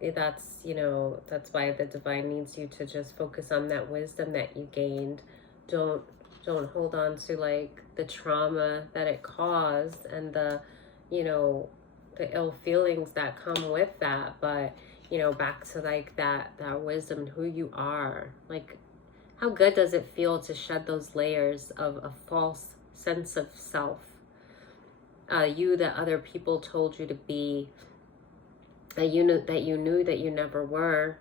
that's, you know, that's why the divine needs you to just focus on that wisdom that you gained. Don't hold on to like the trauma that it caused and the, you know, the ill feelings that come with that, but you know, back to like that wisdom, who you are. Like, how good does it feel to shed those layers of a false sense of self? You that other people told you to be, that you knew that you never were,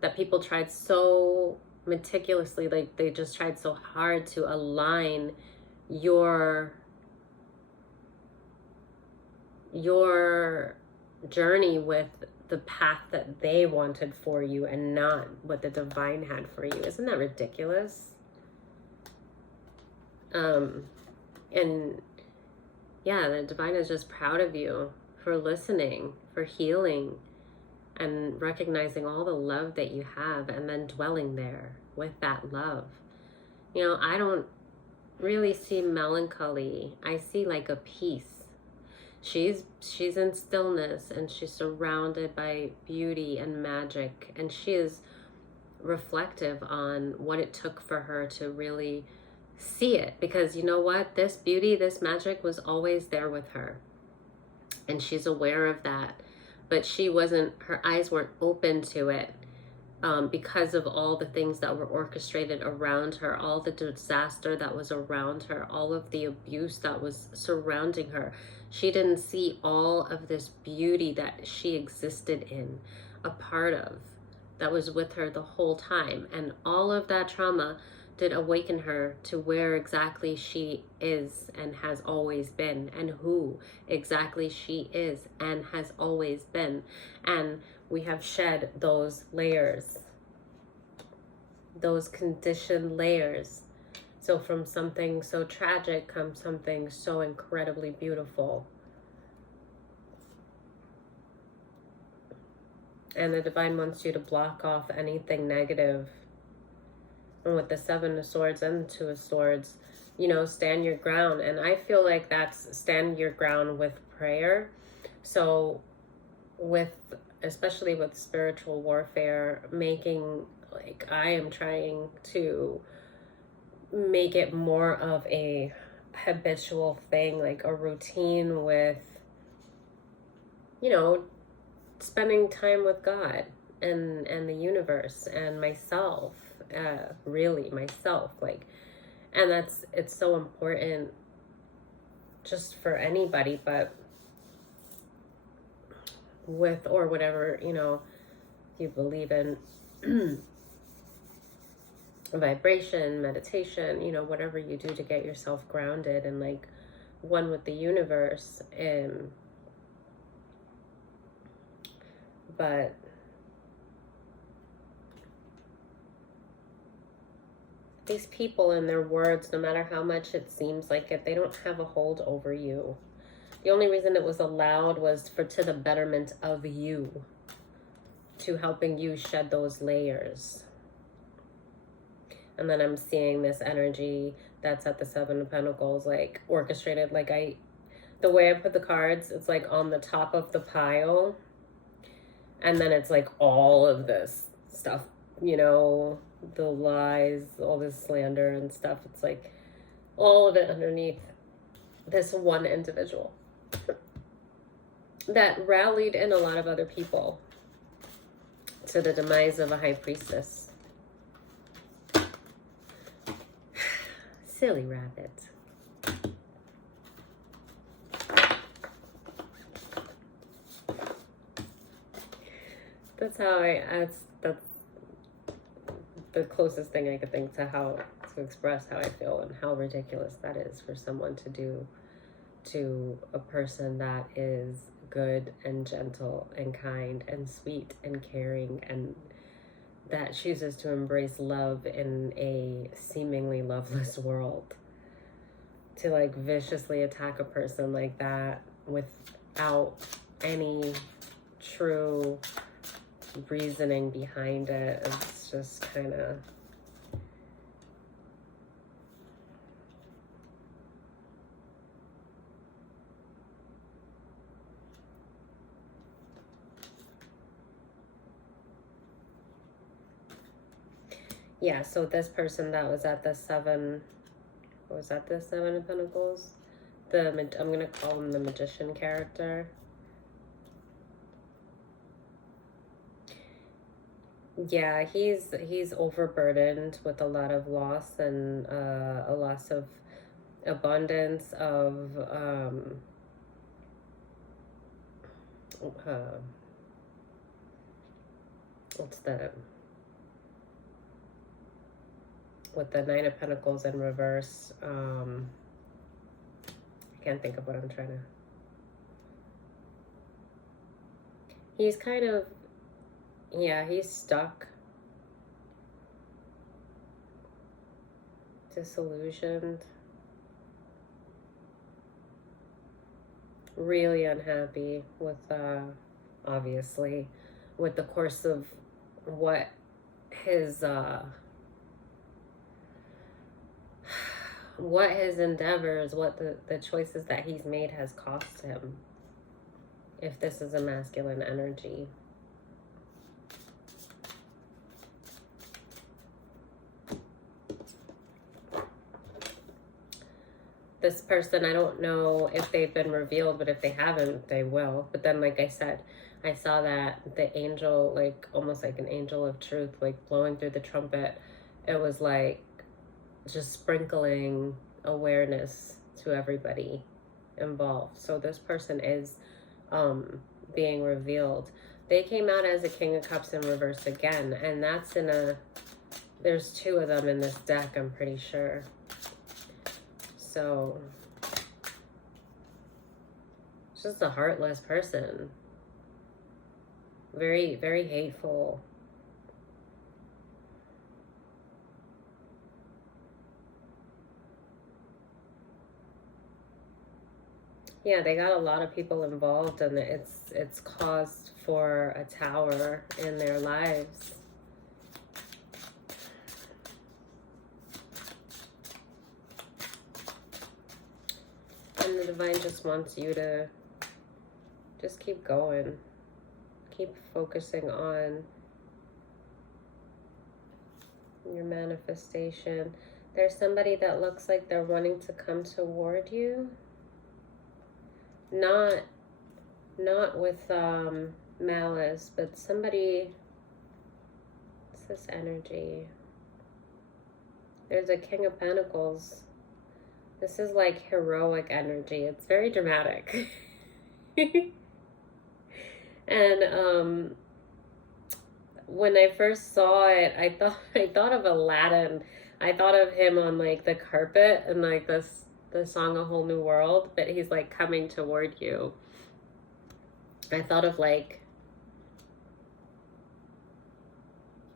that people tried so meticulously, like they just tried so hard to align your journey with the path that they wanted for you and not what the divine had for you. Isn't that ridiculous? And yeah, the divine is just proud of you for listening, for healing, and recognizing all the love that you have and then dwelling there with that love. You know, I don't really see melancholy. I see like a peace. She's in stillness, and she's surrounded by beauty and magic, and she is reflective on what it took for her to really see it, because you know what, this beauty, this magic was always there with her, and she's aware of that, but her eyes weren't open to it, because of all the things that were orchestrated around her, all the disaster that was around her, all of the abuse that was surrounding her. She didn't see all of this beauty that she existed in, a part of, that was with her the whole time. And all of that trauma did awaken her to where exactly she is and has always been, and who exactly she is and has always been. And we have shed those layers, those conditioned layers. So from something so tragic comes something so incredibly beautiful. And the divine wants you to block off anything negative. And with the Seven of Swords and the Two of Swords, you know, stand your ground. And I feel like that's stand your ground with prayer. So especially with spiritual warfare, I am trying to make it more of a habitual thing, like a routine with, you know, spending time with God and the universe and myself, really myself, like, and it's so important just for anybody, but with, or whatever, you know, you believe in vibration, meditation, you know, whatever you do to get yourself grounded and like one with the universe. But these people and their words, no matter how much it seems like it, they don't have a hold over you. The only reason it was allowed was to the betterment of you, to helping you shed those layers. And then I'm seeing this energy that's at the Seven of Pentacles, like orchestrated, like the way I put the cards, it's like on the top of the pile. And then it's like all of this stuff, you know, the lies, all this slander and stuff. It's like all of it underneath this one individual that rallied in a lot of other people to the demise of a high priestess. Silly rabbit. That's the closest thing I could think to express how I feel and how ridiculous that is for someone to do to a person that is good and gentle and kind and sweet and caring, and that chooses to embrace love in a seemingly loveless world. To like viciously attack a person like that without any true reasoning behind it, it's just kind of yeah. So this person that was at the Seven of Pentacles, I'm gonna call him the magician character. Yeah, he's overburdened with a lot of loss and a loss of abundance of with the Nine of Pentacles in reverse. I can't think of what I'm trying to. He's kind of, yeah, he's stuck, disillusioned, really unhappy with, obviously, with the course of what his endeavors, what the choices that he's made has cost him, if this is a masculine energy. This person, I don't know if they've been revealed, but if they haven't, they will. But then, like I said, I saw that the angel, like almost like an angel of truth, like blowing through the trumpet. It was like just sprinkling awareness to everybody involved. So this person is being revealed. They came out as a King of Cups in reverse again, and that's in a, there's two of them in this deck, I'm pretty sure. So it's just a heartless person. Very, very hateful. Yeah, they got a lot of people involved, and it's caused for a tower in their lives. And the divine just wants you to just keep going. Keep focusing on your manifestation. There's somebody that looks like they're wanting to come toward you. Not with malice, but somebody, what's this energy? There's a King of Pentacles. This is like heroic energy. It's very dramatic. And when I first saw it, I thought of Aladdin. I thought of him on like the carpet and like the song A Whole New World, but he's like coming toward you. I thought of like,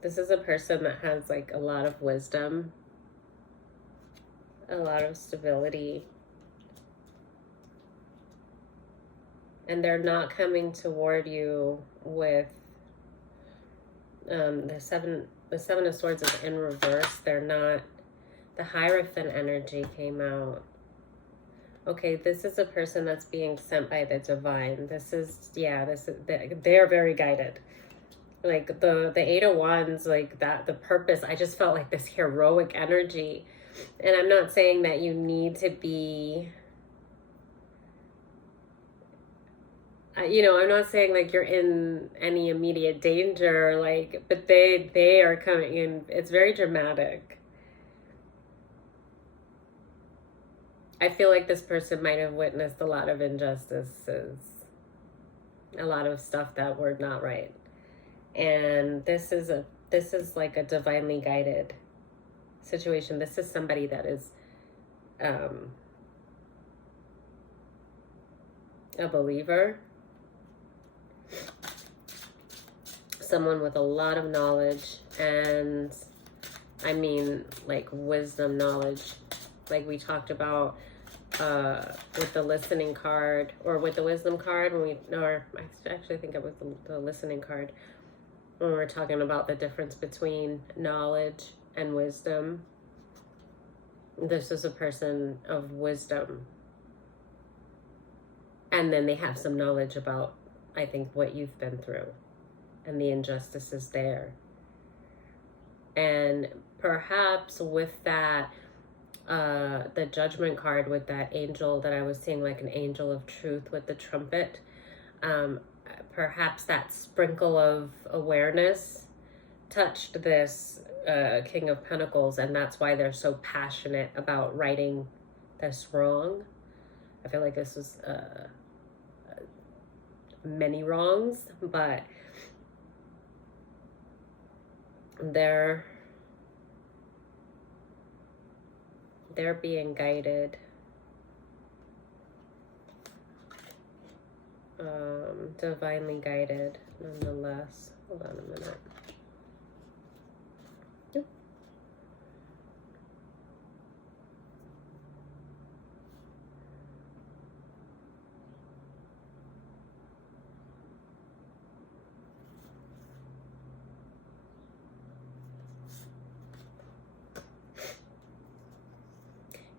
this is a person that has like a lot of wisdom, a lot of stability, and they're not coming toward you with the seven of Swords is in reverse. They're not. The Hierophant energy came out. Okay, this is a person that's being sent by the divine. They're very guided. Like the Eight of Wands, like that, the purpose, I just felt like this heroic energy. And I'm not saying that you need to be, I'm not saying like you're in any immediate danger, like, but they are coming in. It's very dramatic. I feel like this person might have witnessed a lot of injustices, a lot of stuff that were not right. And this is like a divinely guided situation. This is somebody that is a believer, someone with a lot of knowledge, and I mean like wisdom, knowledge, like we talked about with the listening card, or with the wisdom card, I actually think it was the listening card, when we're talking about the difference between knowledge and wisdom. This is a person of wisdom, and then they have some knowledge about, I think, what you've been through and the injustices there. And perhaps with that, the Judgment card, with that angel that I was seeing, like an angel of truth with the trumpet, perhaps that sprinkle of awareness touched this King of Pentacles, and that's why they're so passionate about righting this wrong. I feel like this was many wrongs, but they're being guided, divinely guided nonetheless. Hold on a minute.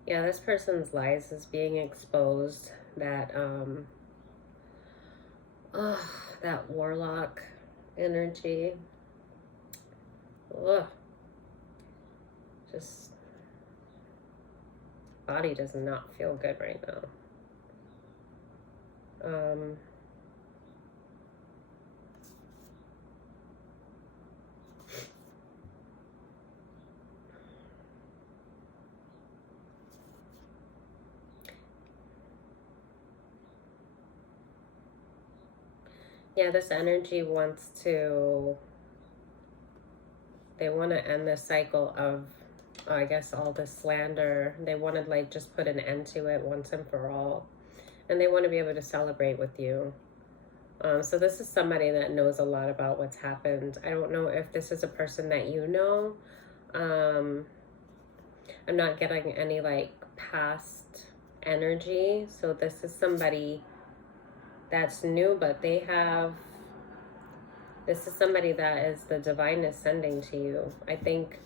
Yeah, this person's lies is being exposed. That warlock energy. Ugh, just body does not feel good right now. Yeah, this energy wants to, they want to end the cycle of, I guess, all the slander. They want to like just put an end to it once and for all. And they want to be able to celebrate with you. So this is somebody that knows a lot about what's happened. I don't know if this is a person that you know. I'm not getting any like past energy. So this is somebody that's new, but this is somebody that is the divine is sending to you. I think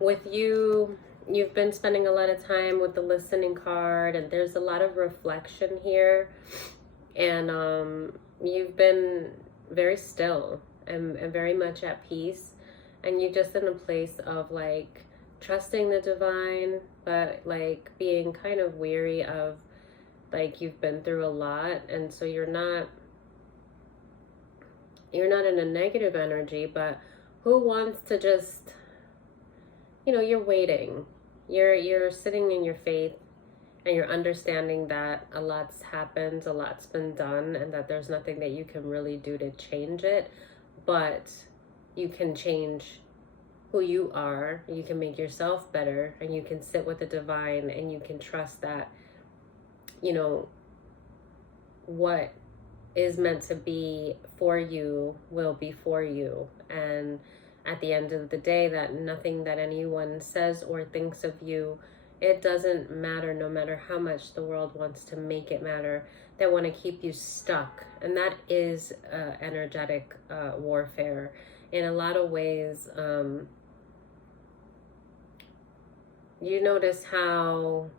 with you, you've been spending a lot of time with the listening card, and there's a lot of reflection here. And you've been very still and very much at peace. And you're just in a place of like trusting the divine, but like being kind of weary of like you've been through a lot. And so you're not in a negative energy, but who wants to just, you're waiting. You're sitting in your faith, and you're understanding that a lot's happened, a lot's been done, and that there's nothing that you can really do to change it, but you can change who you are. You can make yourself better, and you can sit with the divine, and you can trust that, what is meant to be for you will be for you. And at the end of the day, that nothing that anyone says or thinks of you, it doesn't matter, no matter how much the world wants to make it matter. They want to keep you stuck. And that is energetic warfare. In a lot of ways, you notice how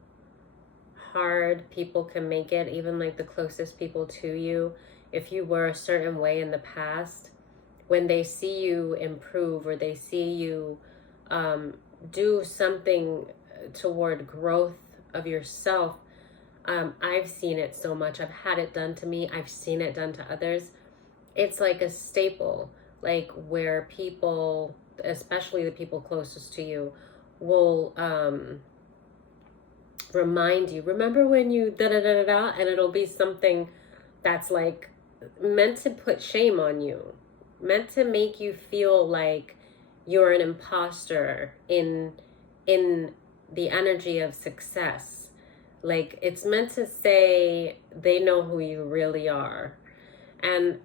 hard people can make it, even like the closest people to you. If you were a certain way in the past, when they see you improve, or they see you do something toward growth of yourself, I've seen it so much. I've had it done to me. I've seen it done to others. It's like a staple, like where people, especially the people closest to you, will remind you, remember when you da da da da da, and it'll be something that's like meant to put shame on you, meant to make you feel like you're an imposter in the energy of success. Like it's meant to say they know who you really are. And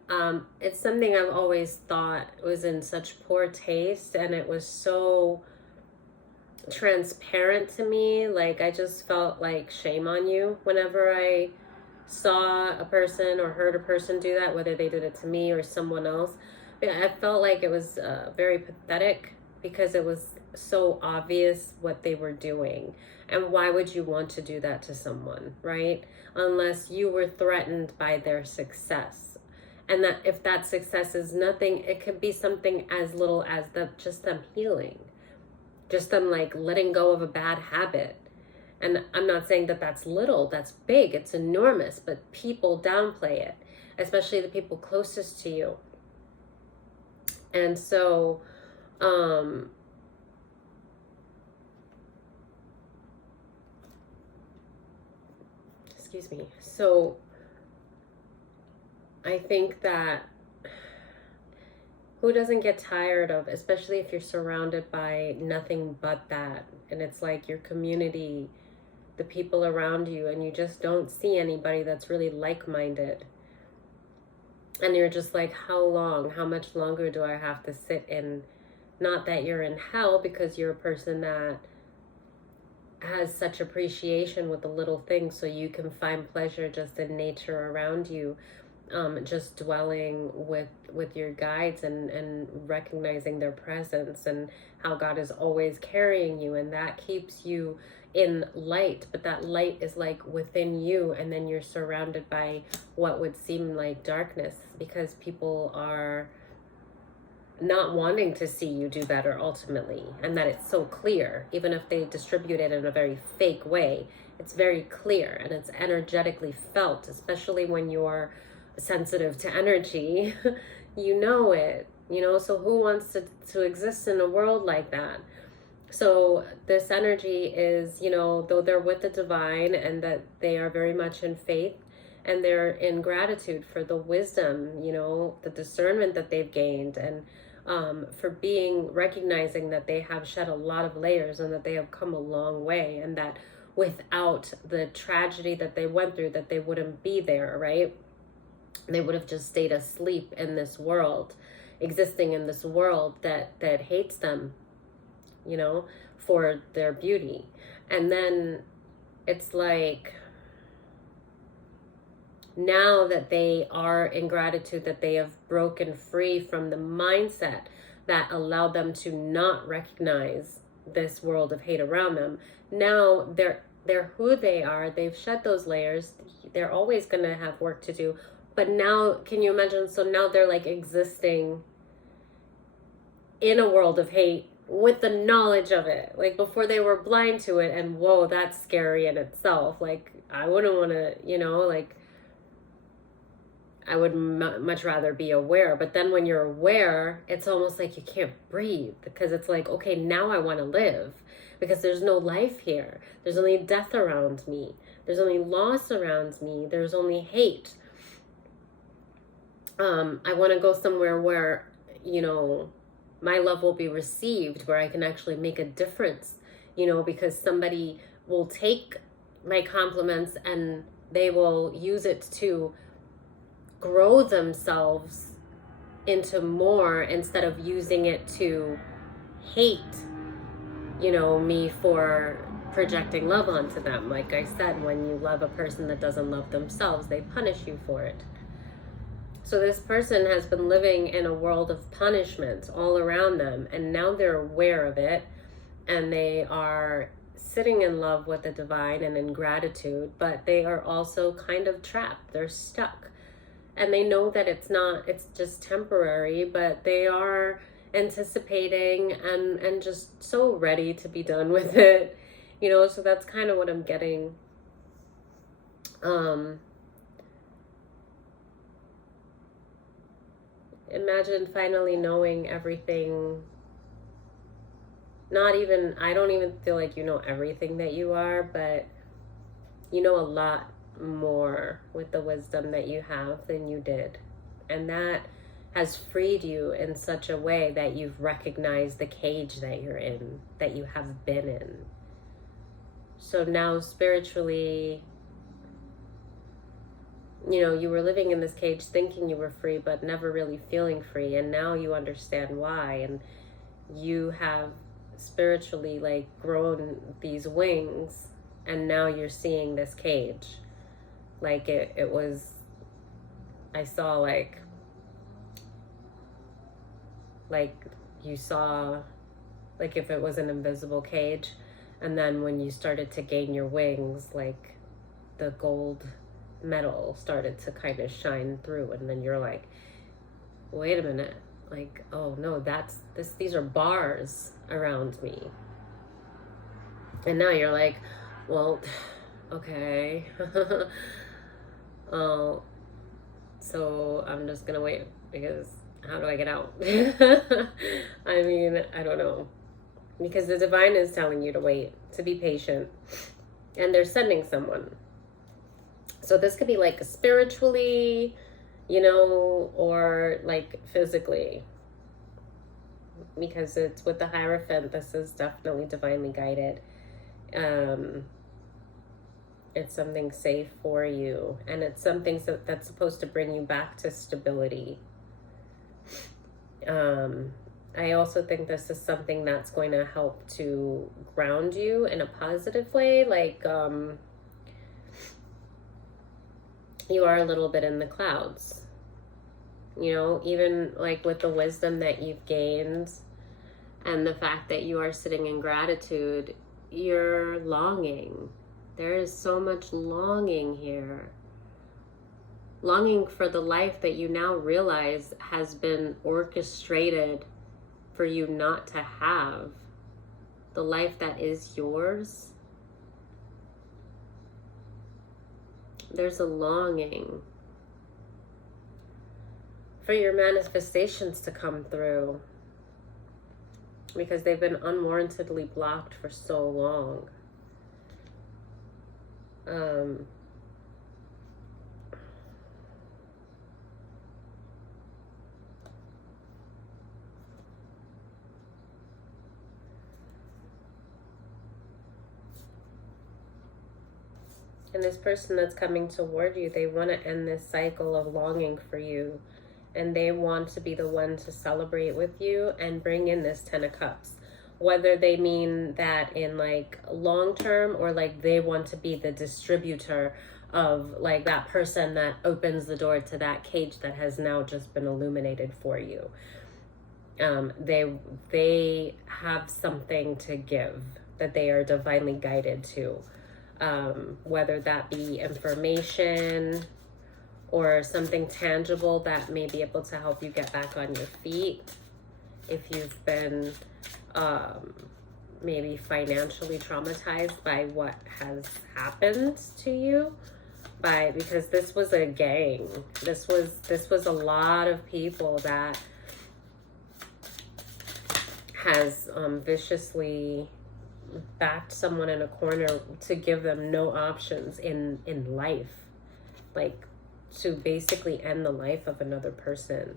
it's something I've always thought was in such poor taste, and it was so transparent to me. Like I just felt like shame on you whenever I saw a person or heard a person do that, whether they did it to me or someone else. I felt like it was very pathetic, because it was so obvious what they were doing. And why would you want to do that to someone, right? Unless you were threatened by their success. And that if that success is nothing, it could be something as little as just them healing, just them like letting go of a bad habit. And I'm not saying that that's little, that's big, it's enormous, but people downplay it, especially the people closest to you. And so, excuse me. So I think that who doesn't get tired of, especially if you're surrounded by nothing but that, and it's like your community, the people around you, and you just don't see anybody that's really like-minded. And you're just like, how much longer do I have to sit in, not that you're in hell, because you're a person that has such appreciation with the little things, so you can find pleasure just in nature around you. just dwelling with your guides and recognizing their presence and how God is always carrying you, and that keeps you in light. But that light is like within you, and then you're surrounded by what would seem like darkness because people are not wanting to see you do better ultimately, and that it's so clear. Even if they distribute it in a very fake way, it's very clear and it's energetically felt, especially when you're sensitive to energy. You know it, so who wants to exist in a world like that? So this energy is, though they're with the divine and that they are very much in faith and they're in gratitude for the wisdom, the discernment that they've gained, and for recognizing that they have shed a lot of layers and that they have come a long way, and that without the tragedy that they went through, that they wouldn't be there, right? They would have just stayed asleep in this world, existing in this world that hates them, for their beauty. And then it's like, now that they are in gratitude, that they have broken free from the mindset that allowed them to not recognize this world of hate around them. Now they're who they are. They've shed those layers. They're always going to have work to do. But now, can you imagine? So now they're like existing in a world of hate with the knowledge of it. Like before they were blind to it, and whoa, that's scary in itself. Like I wouldn't want to, like I would much rather be aware. But then when you're aware, it's almost like you can't breathe, because it's like, okay, now I want to live, because there's no life here. There's only death around me. There's only loss around me. There's only hate. I want to go somewhere where, my love will be received, where I can actually make a difference, because somebody will take my compliments and they will use it to grow themselves into more, instead of using it to hate, me for projecting love onto them. Like I said, when you love a person that doesn't love themselves, they punish you for it. So this person has been living in a world of punishment all around them, and now they're aware of it, and they are sitting in love with the divine and in gratitude, but they are also kind of trapped. They're stuck. And they know that it's just temporary, but they are anticipating and just so ready to be done with it. So that's kind of what I'm getting. Imagine finally knowing everything. I don't even feel like you know everything that you are, but you know a lot more with the wisdom that you have than you did. And that has freed you in such a way that you've recognized the cage that you're in, that you have been in. So now spiritually, you were living in this cage thinking you were free, but never really feeling free. And now you understand why. And you have spiritually like grown these wings, and now you're seeing this cage. Like it was, I saw like you saw, like if it was an invisible cage, and then when you started to gain your wings, like the gold metal started to kind of shine through, and then you're like, wait a minute, like, oh no, these are bars around me. And now you're like, well, okay. So I'm just gonna wait, because how do I get out? I mean, I don't know, because the divine is telling you to wait, to be patient, and they're sending someone. So this could be like spiritually, or like physically, because it's with the Hierophant. This is definitely divinely guided. It's something safe for you, and it's something that's supposed to bring you back to stability. I also think this is something that's going to help to ground you in a positive way, like you are a little bit in the clouds. You know, even like with the wisdom that you've gained and the fact that you are sitting in gratitude, you're longing. There is so much longing here. Longing for the life that you now realize has been orchestrated for you not to have. The life that is yours. There's a longing for your manifestations to come through because they've been unwarrantedly blocked for so long. And this person that's coming toward you, they want to end this cycle of longing for you. And they want to be the one to celebrate with you and bring in this 10 of Cups. Whether they mean that in like long term or like they want to be the distributor of like that person that opens the door to that cage that has now just been illuminated for you. They have something to give that they are divinely guided to. Whether that be information or something tangible that may be able to help you get back on your feet. If you've been maybe financially traumatized by what has happened to you, because this was a gang. This was a lot of people that has viciously backed someone in a corner to give them no options in life, like to basically end the life of another person.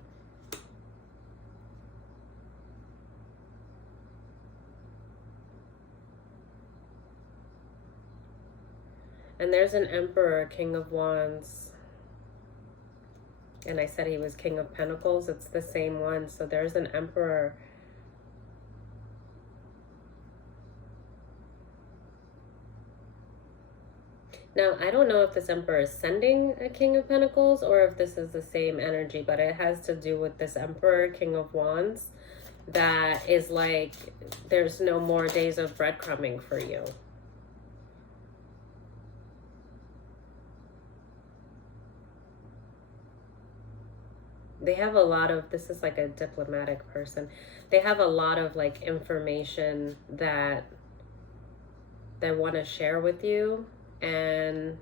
And there's an Emperor, King of Wands, and I said he was King of Pentacles. It's the same one. So there's an Emperor. Now, I don't know if this Emperor is sending a King of Pentacles or if this is the same energy, but it has to do with this Emperor, King of Wands, that is like, there's no more days of breadcrumbing for you. They have a lot of, this is like a diplomatic person. They have a lot of like information that they want to share with you. And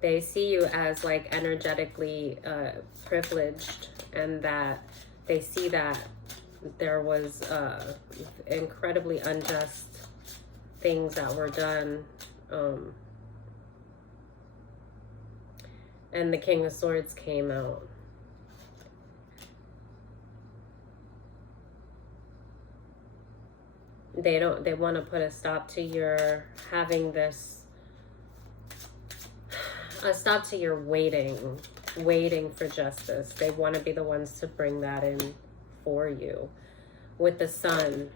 they see you as like energetically privileged, and that they see that there was incredibly unjust things that were done. And the King of Swords came out. They want to put a stop to your having this, a stop to your waiting for justice. They want to be the ones to bring that in for you. With the Sun,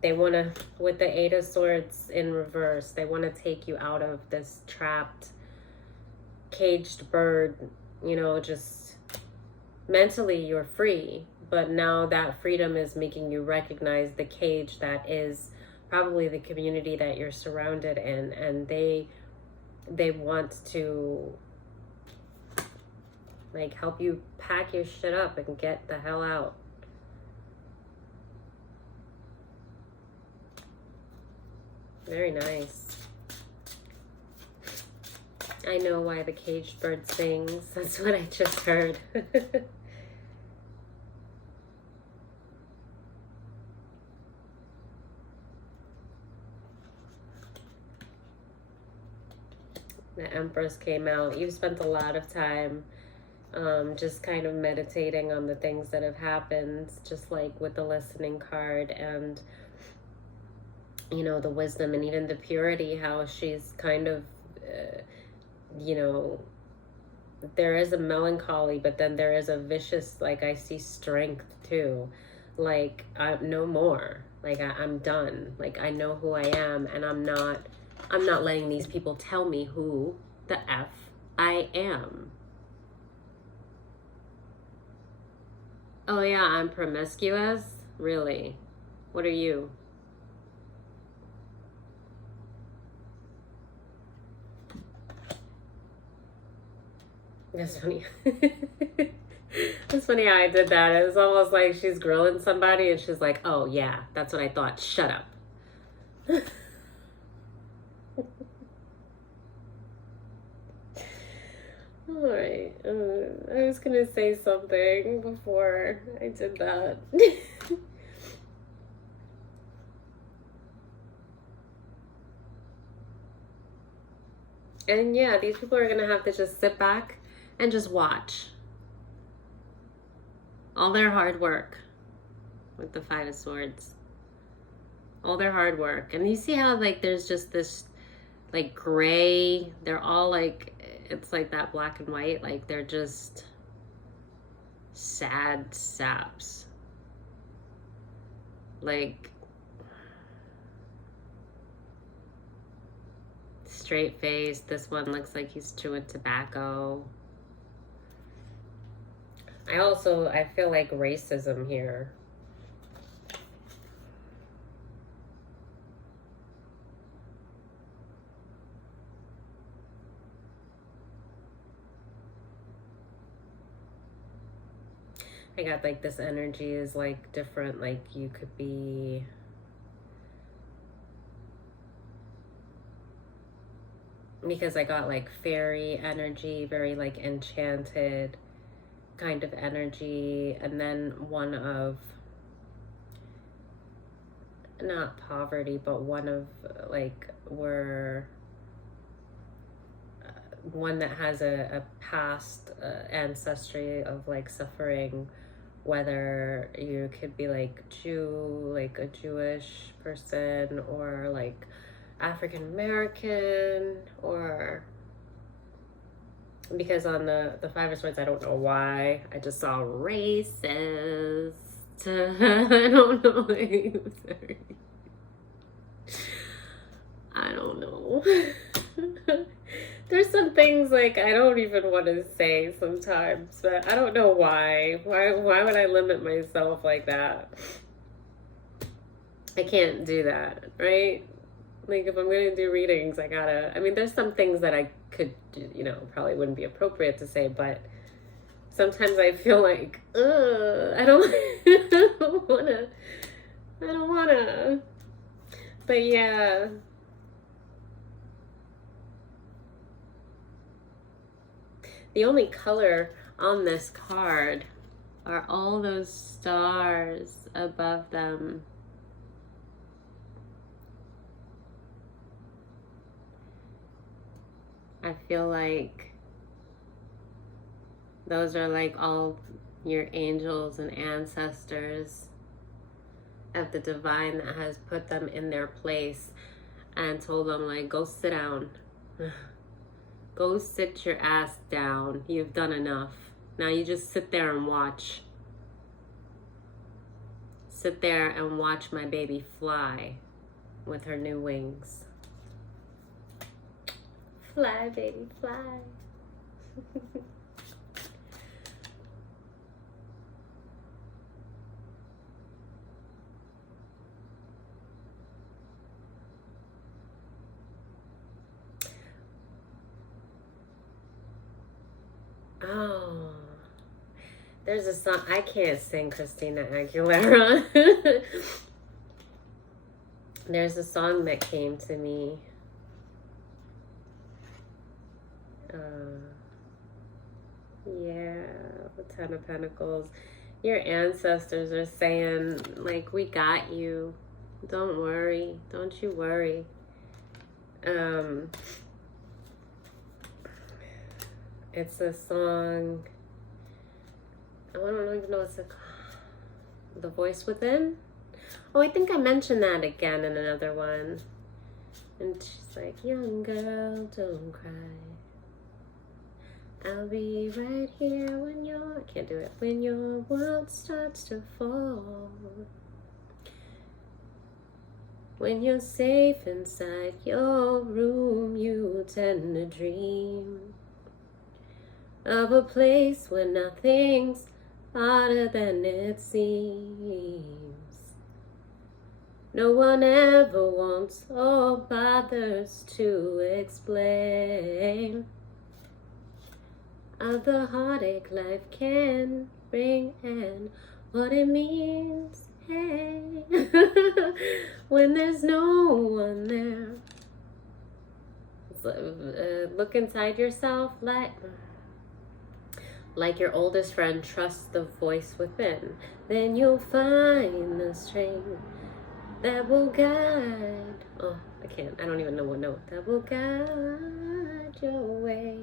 they want to, with the Eight of Swords in reverse, they want to take you out of this trapped, caged bird, you know, just mentally you're free. But now that freedom is making you recognize the cage that is probably the community that you're surrounded in. And they want to like help you pack your shit up and get the hell out. Very nice. I know why the caged bird sings. That's what I just heard. The Empress came out. You've spent a lot of time just kind of meditating on the things that have happened, just like with the listening card and, you know, the wisdom and even the purity, how she's kind of, you know, there is a melancholy, but then there is a vicious, like I see strength too. Like, no more. Like I'm done. Like I know who I am, and I'm not letting these people tell me who the F I am. Oh yeah, I'm promiscuous? Really? What are you? That's funny. It's funny how I did that. It was almost like she's grilling somebody and she's like, oh yeah, that's what I thought. Shut up. All right. I was going to say something before I did that. And yeah, these people are going to have to just sit back and just watch all their hard work with the Five of Swords. All their hard work. And you see how like there's just this like gray, they're all like, it's like that black and white, like they're just sad saps. Like straight face. This one looks like he's chewing tobacco. I feel like racism here. I got like this energy is like different, like you could be because I got like fairy energy, very like enchanted kind of energy, and then one of not poverty, but one of like we're one that has a past ancestry of like suffering, whether you could be like Jew, like a Jewish person, or like African American, or because on the Five of Swords, I don't know why, I just saw racist. I don't know. Sorry. I don't know. There's some things like I don't even want to say sometimes, but I don't know why. Why would I limit myself like that? I can't do that, right? Like if I'm going to do readings, I mean, there's some things that I could, probably wouldn't be appropriate to say, but sometimes I feel like, I don't wanna. But yeah. The only color on this card are all those stars above them. I feel like those are like all your angels and ancestors of the divine that has put them in their place and told them like, go sit down. Go sit your ass down. You've done enough. Now you just sit there and watch. Sit there and watch my baby fly with her new wings. Fly, baby, fly. Oh, there's a song. I can't sing Christina Aguilera. There's a song that came to me. Yeah, the Ten of Pentacles. Your ancestors are saying, like, we got you. Don't worry. Don't you worry. It's a song. I don't even know what's it called. The Voice Within. Oh, I think I mentioned that again in another one. And she's like, young girl, don't cry. I'll be right here when I can't do it. When your world starts to fall. When you're safe inside your room, you tend to dream of a place where nothing's harder than it seems. No one ever wants or bothers to explain of the heartache life can bring and what it means. Hey, when there's no one there, look inside yourself like your oldest friend. Trust the voice within. Then you'll find the strength that will guide. Oh, I don't even know what note. That will guide your way.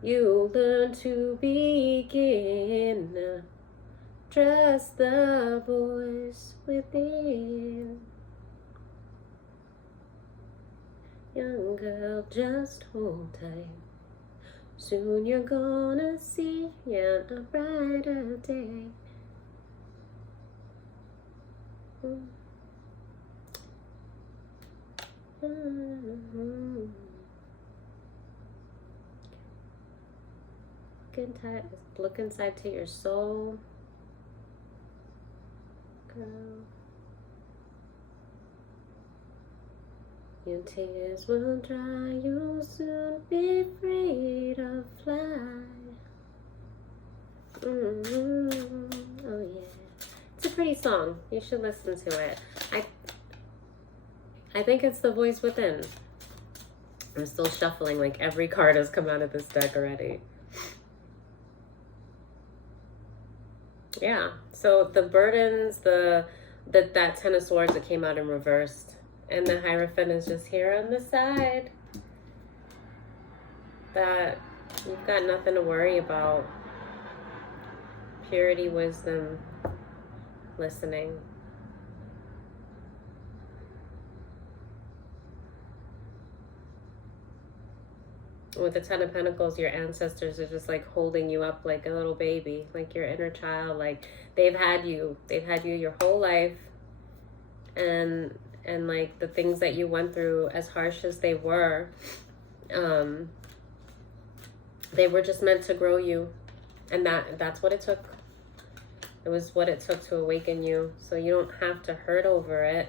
You learn to begin. Trust the voice within. Young girl, just hold tight. Soon you're gonna see a brighter day. Look inside to your soul, girl. Your tears will dry, you'll soon be free to fly. Oh yeah, it's a pretty song. You should listen to it. I think it's the voice within. I'm still shuffling, like every card has come out of this deck already. Yeah, so the burdens, that Ten of Swords that came out in reversed, and the Hierophant is just here on the side. That you've got nothing to worry about. Purity, wisdom, listening. With the Ten of Pentacles, your ancestors are just like holding you up like a little baby, like your inner child. Like they've had you your whole life, and like the things that you went through, as harsh as they were, they were just meant to grow you, and that's what it took. It was what it took to awaken you. So you don't have to hurt over it.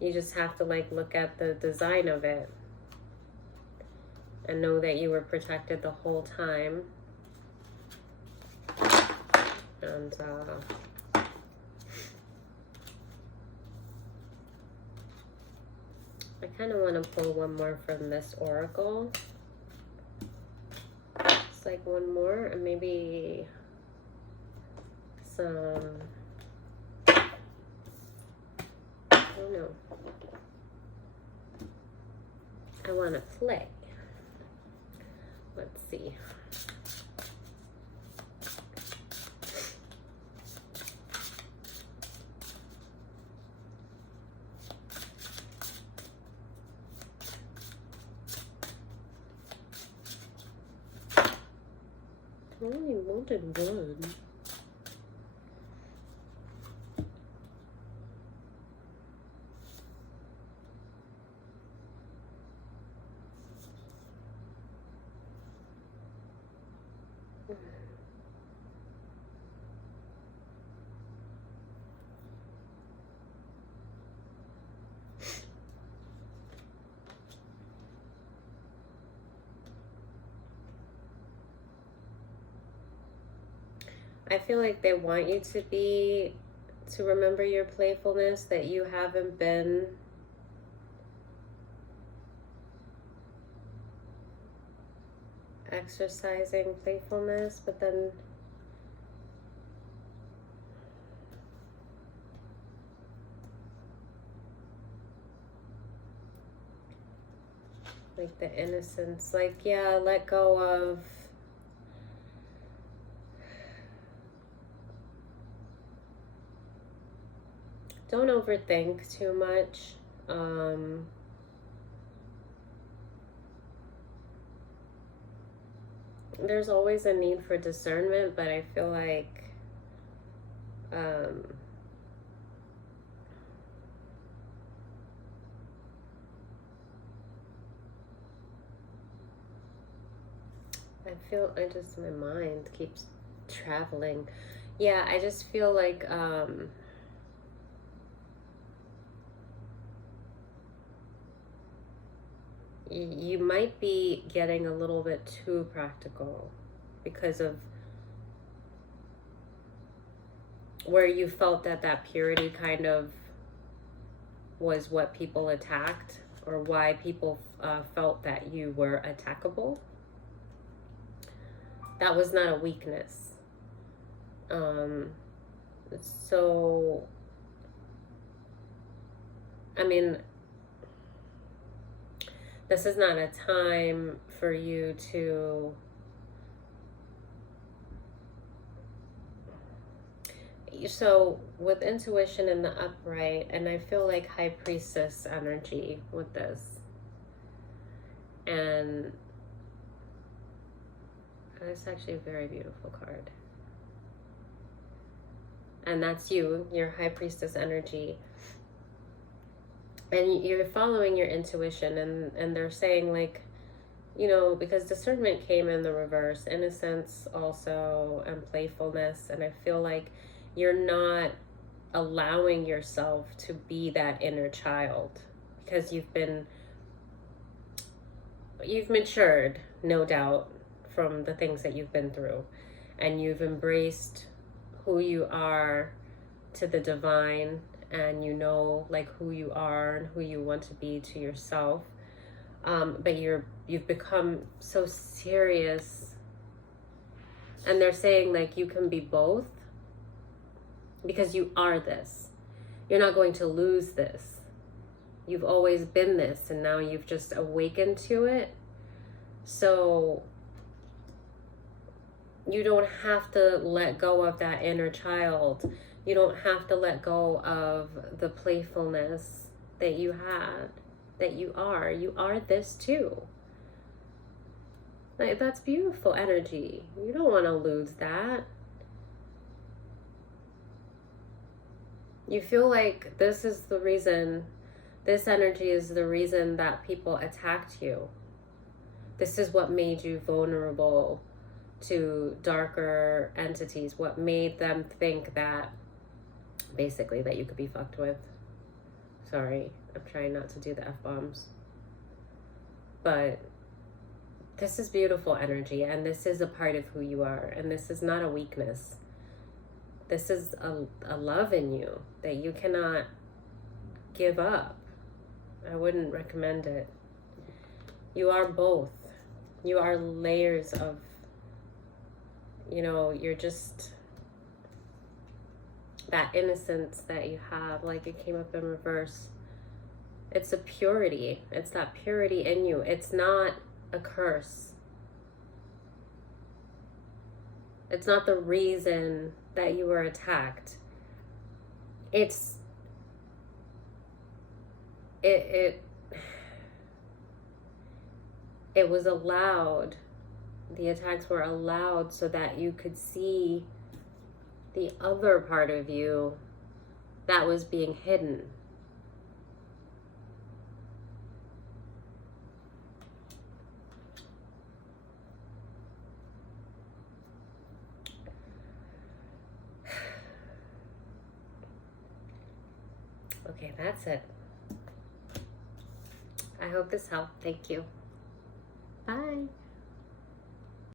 You just have to like look at the design of it and know that you were protected the whole time. And I kind of want to pull one more from this oracle. It's like one more, and maybe some, I don't know. I want to play. Let's see. I only wanted one. I feel like they want you to remember your playfulness, that you haven't been exercising playfulness, but then like the innocence, like, yeah, let go of don't overthink too much. There's always a need for discernment, but I feel like my mind keeps traveling. Yeah, I just feel like, you might be getting a little bit too practical because of where you felt that purity kind of was what people attacked, or why people felt that you were attackable. That was not a weakness. So, I mean, this is not a time for you to so with intuition in the upright, and I feel like high priestess energy with this, and it's actually a very beautiful card, and that's your high priestess energy, and you're following your intuition, and they're saying, like, you know, because discernment came in the reverse, innocence also, and playfulness, and I feel like you're not allowing yourself to be that inner child because you've matured, no doubt, from the things that you've been through, and you've embraced who you are to the divine, and you know, like, who you are and who you want to be to yourself, but you've become so serious, and they're saying, like, you can be both because you are this. You're not going to lose this. You've always been this, and now you've just awakened to it. So you don't have to let go of that inner child. You don't have to let go of the playfulness that you had, that you are. You are this too. Like, that's beautiful energy. You don't want to lose that. You feel like this is the reason, this energy is the reason that people attacked you. This is what made you vulnerable to darker entities, what made them think that, basically, that you could be fucked with. Sorry, I'm trying not to do the F-bombs. But this is beautiful energy, and this is a part of who you are, and this is not a weakness. This is a love in you that you cannot give up. I wouldn't recommend it. You are both. You are layers of, you know, you're just that innocence that you have, like it came up in reverse. It's a purity. It's that purity in you. It's not a curse. It's not the reason that you were attacked. It was allowed. The attacks were allowed so that you could see the other part of you that was being hidden. Okay, that's it. I hope this helped. Thank you. Bye.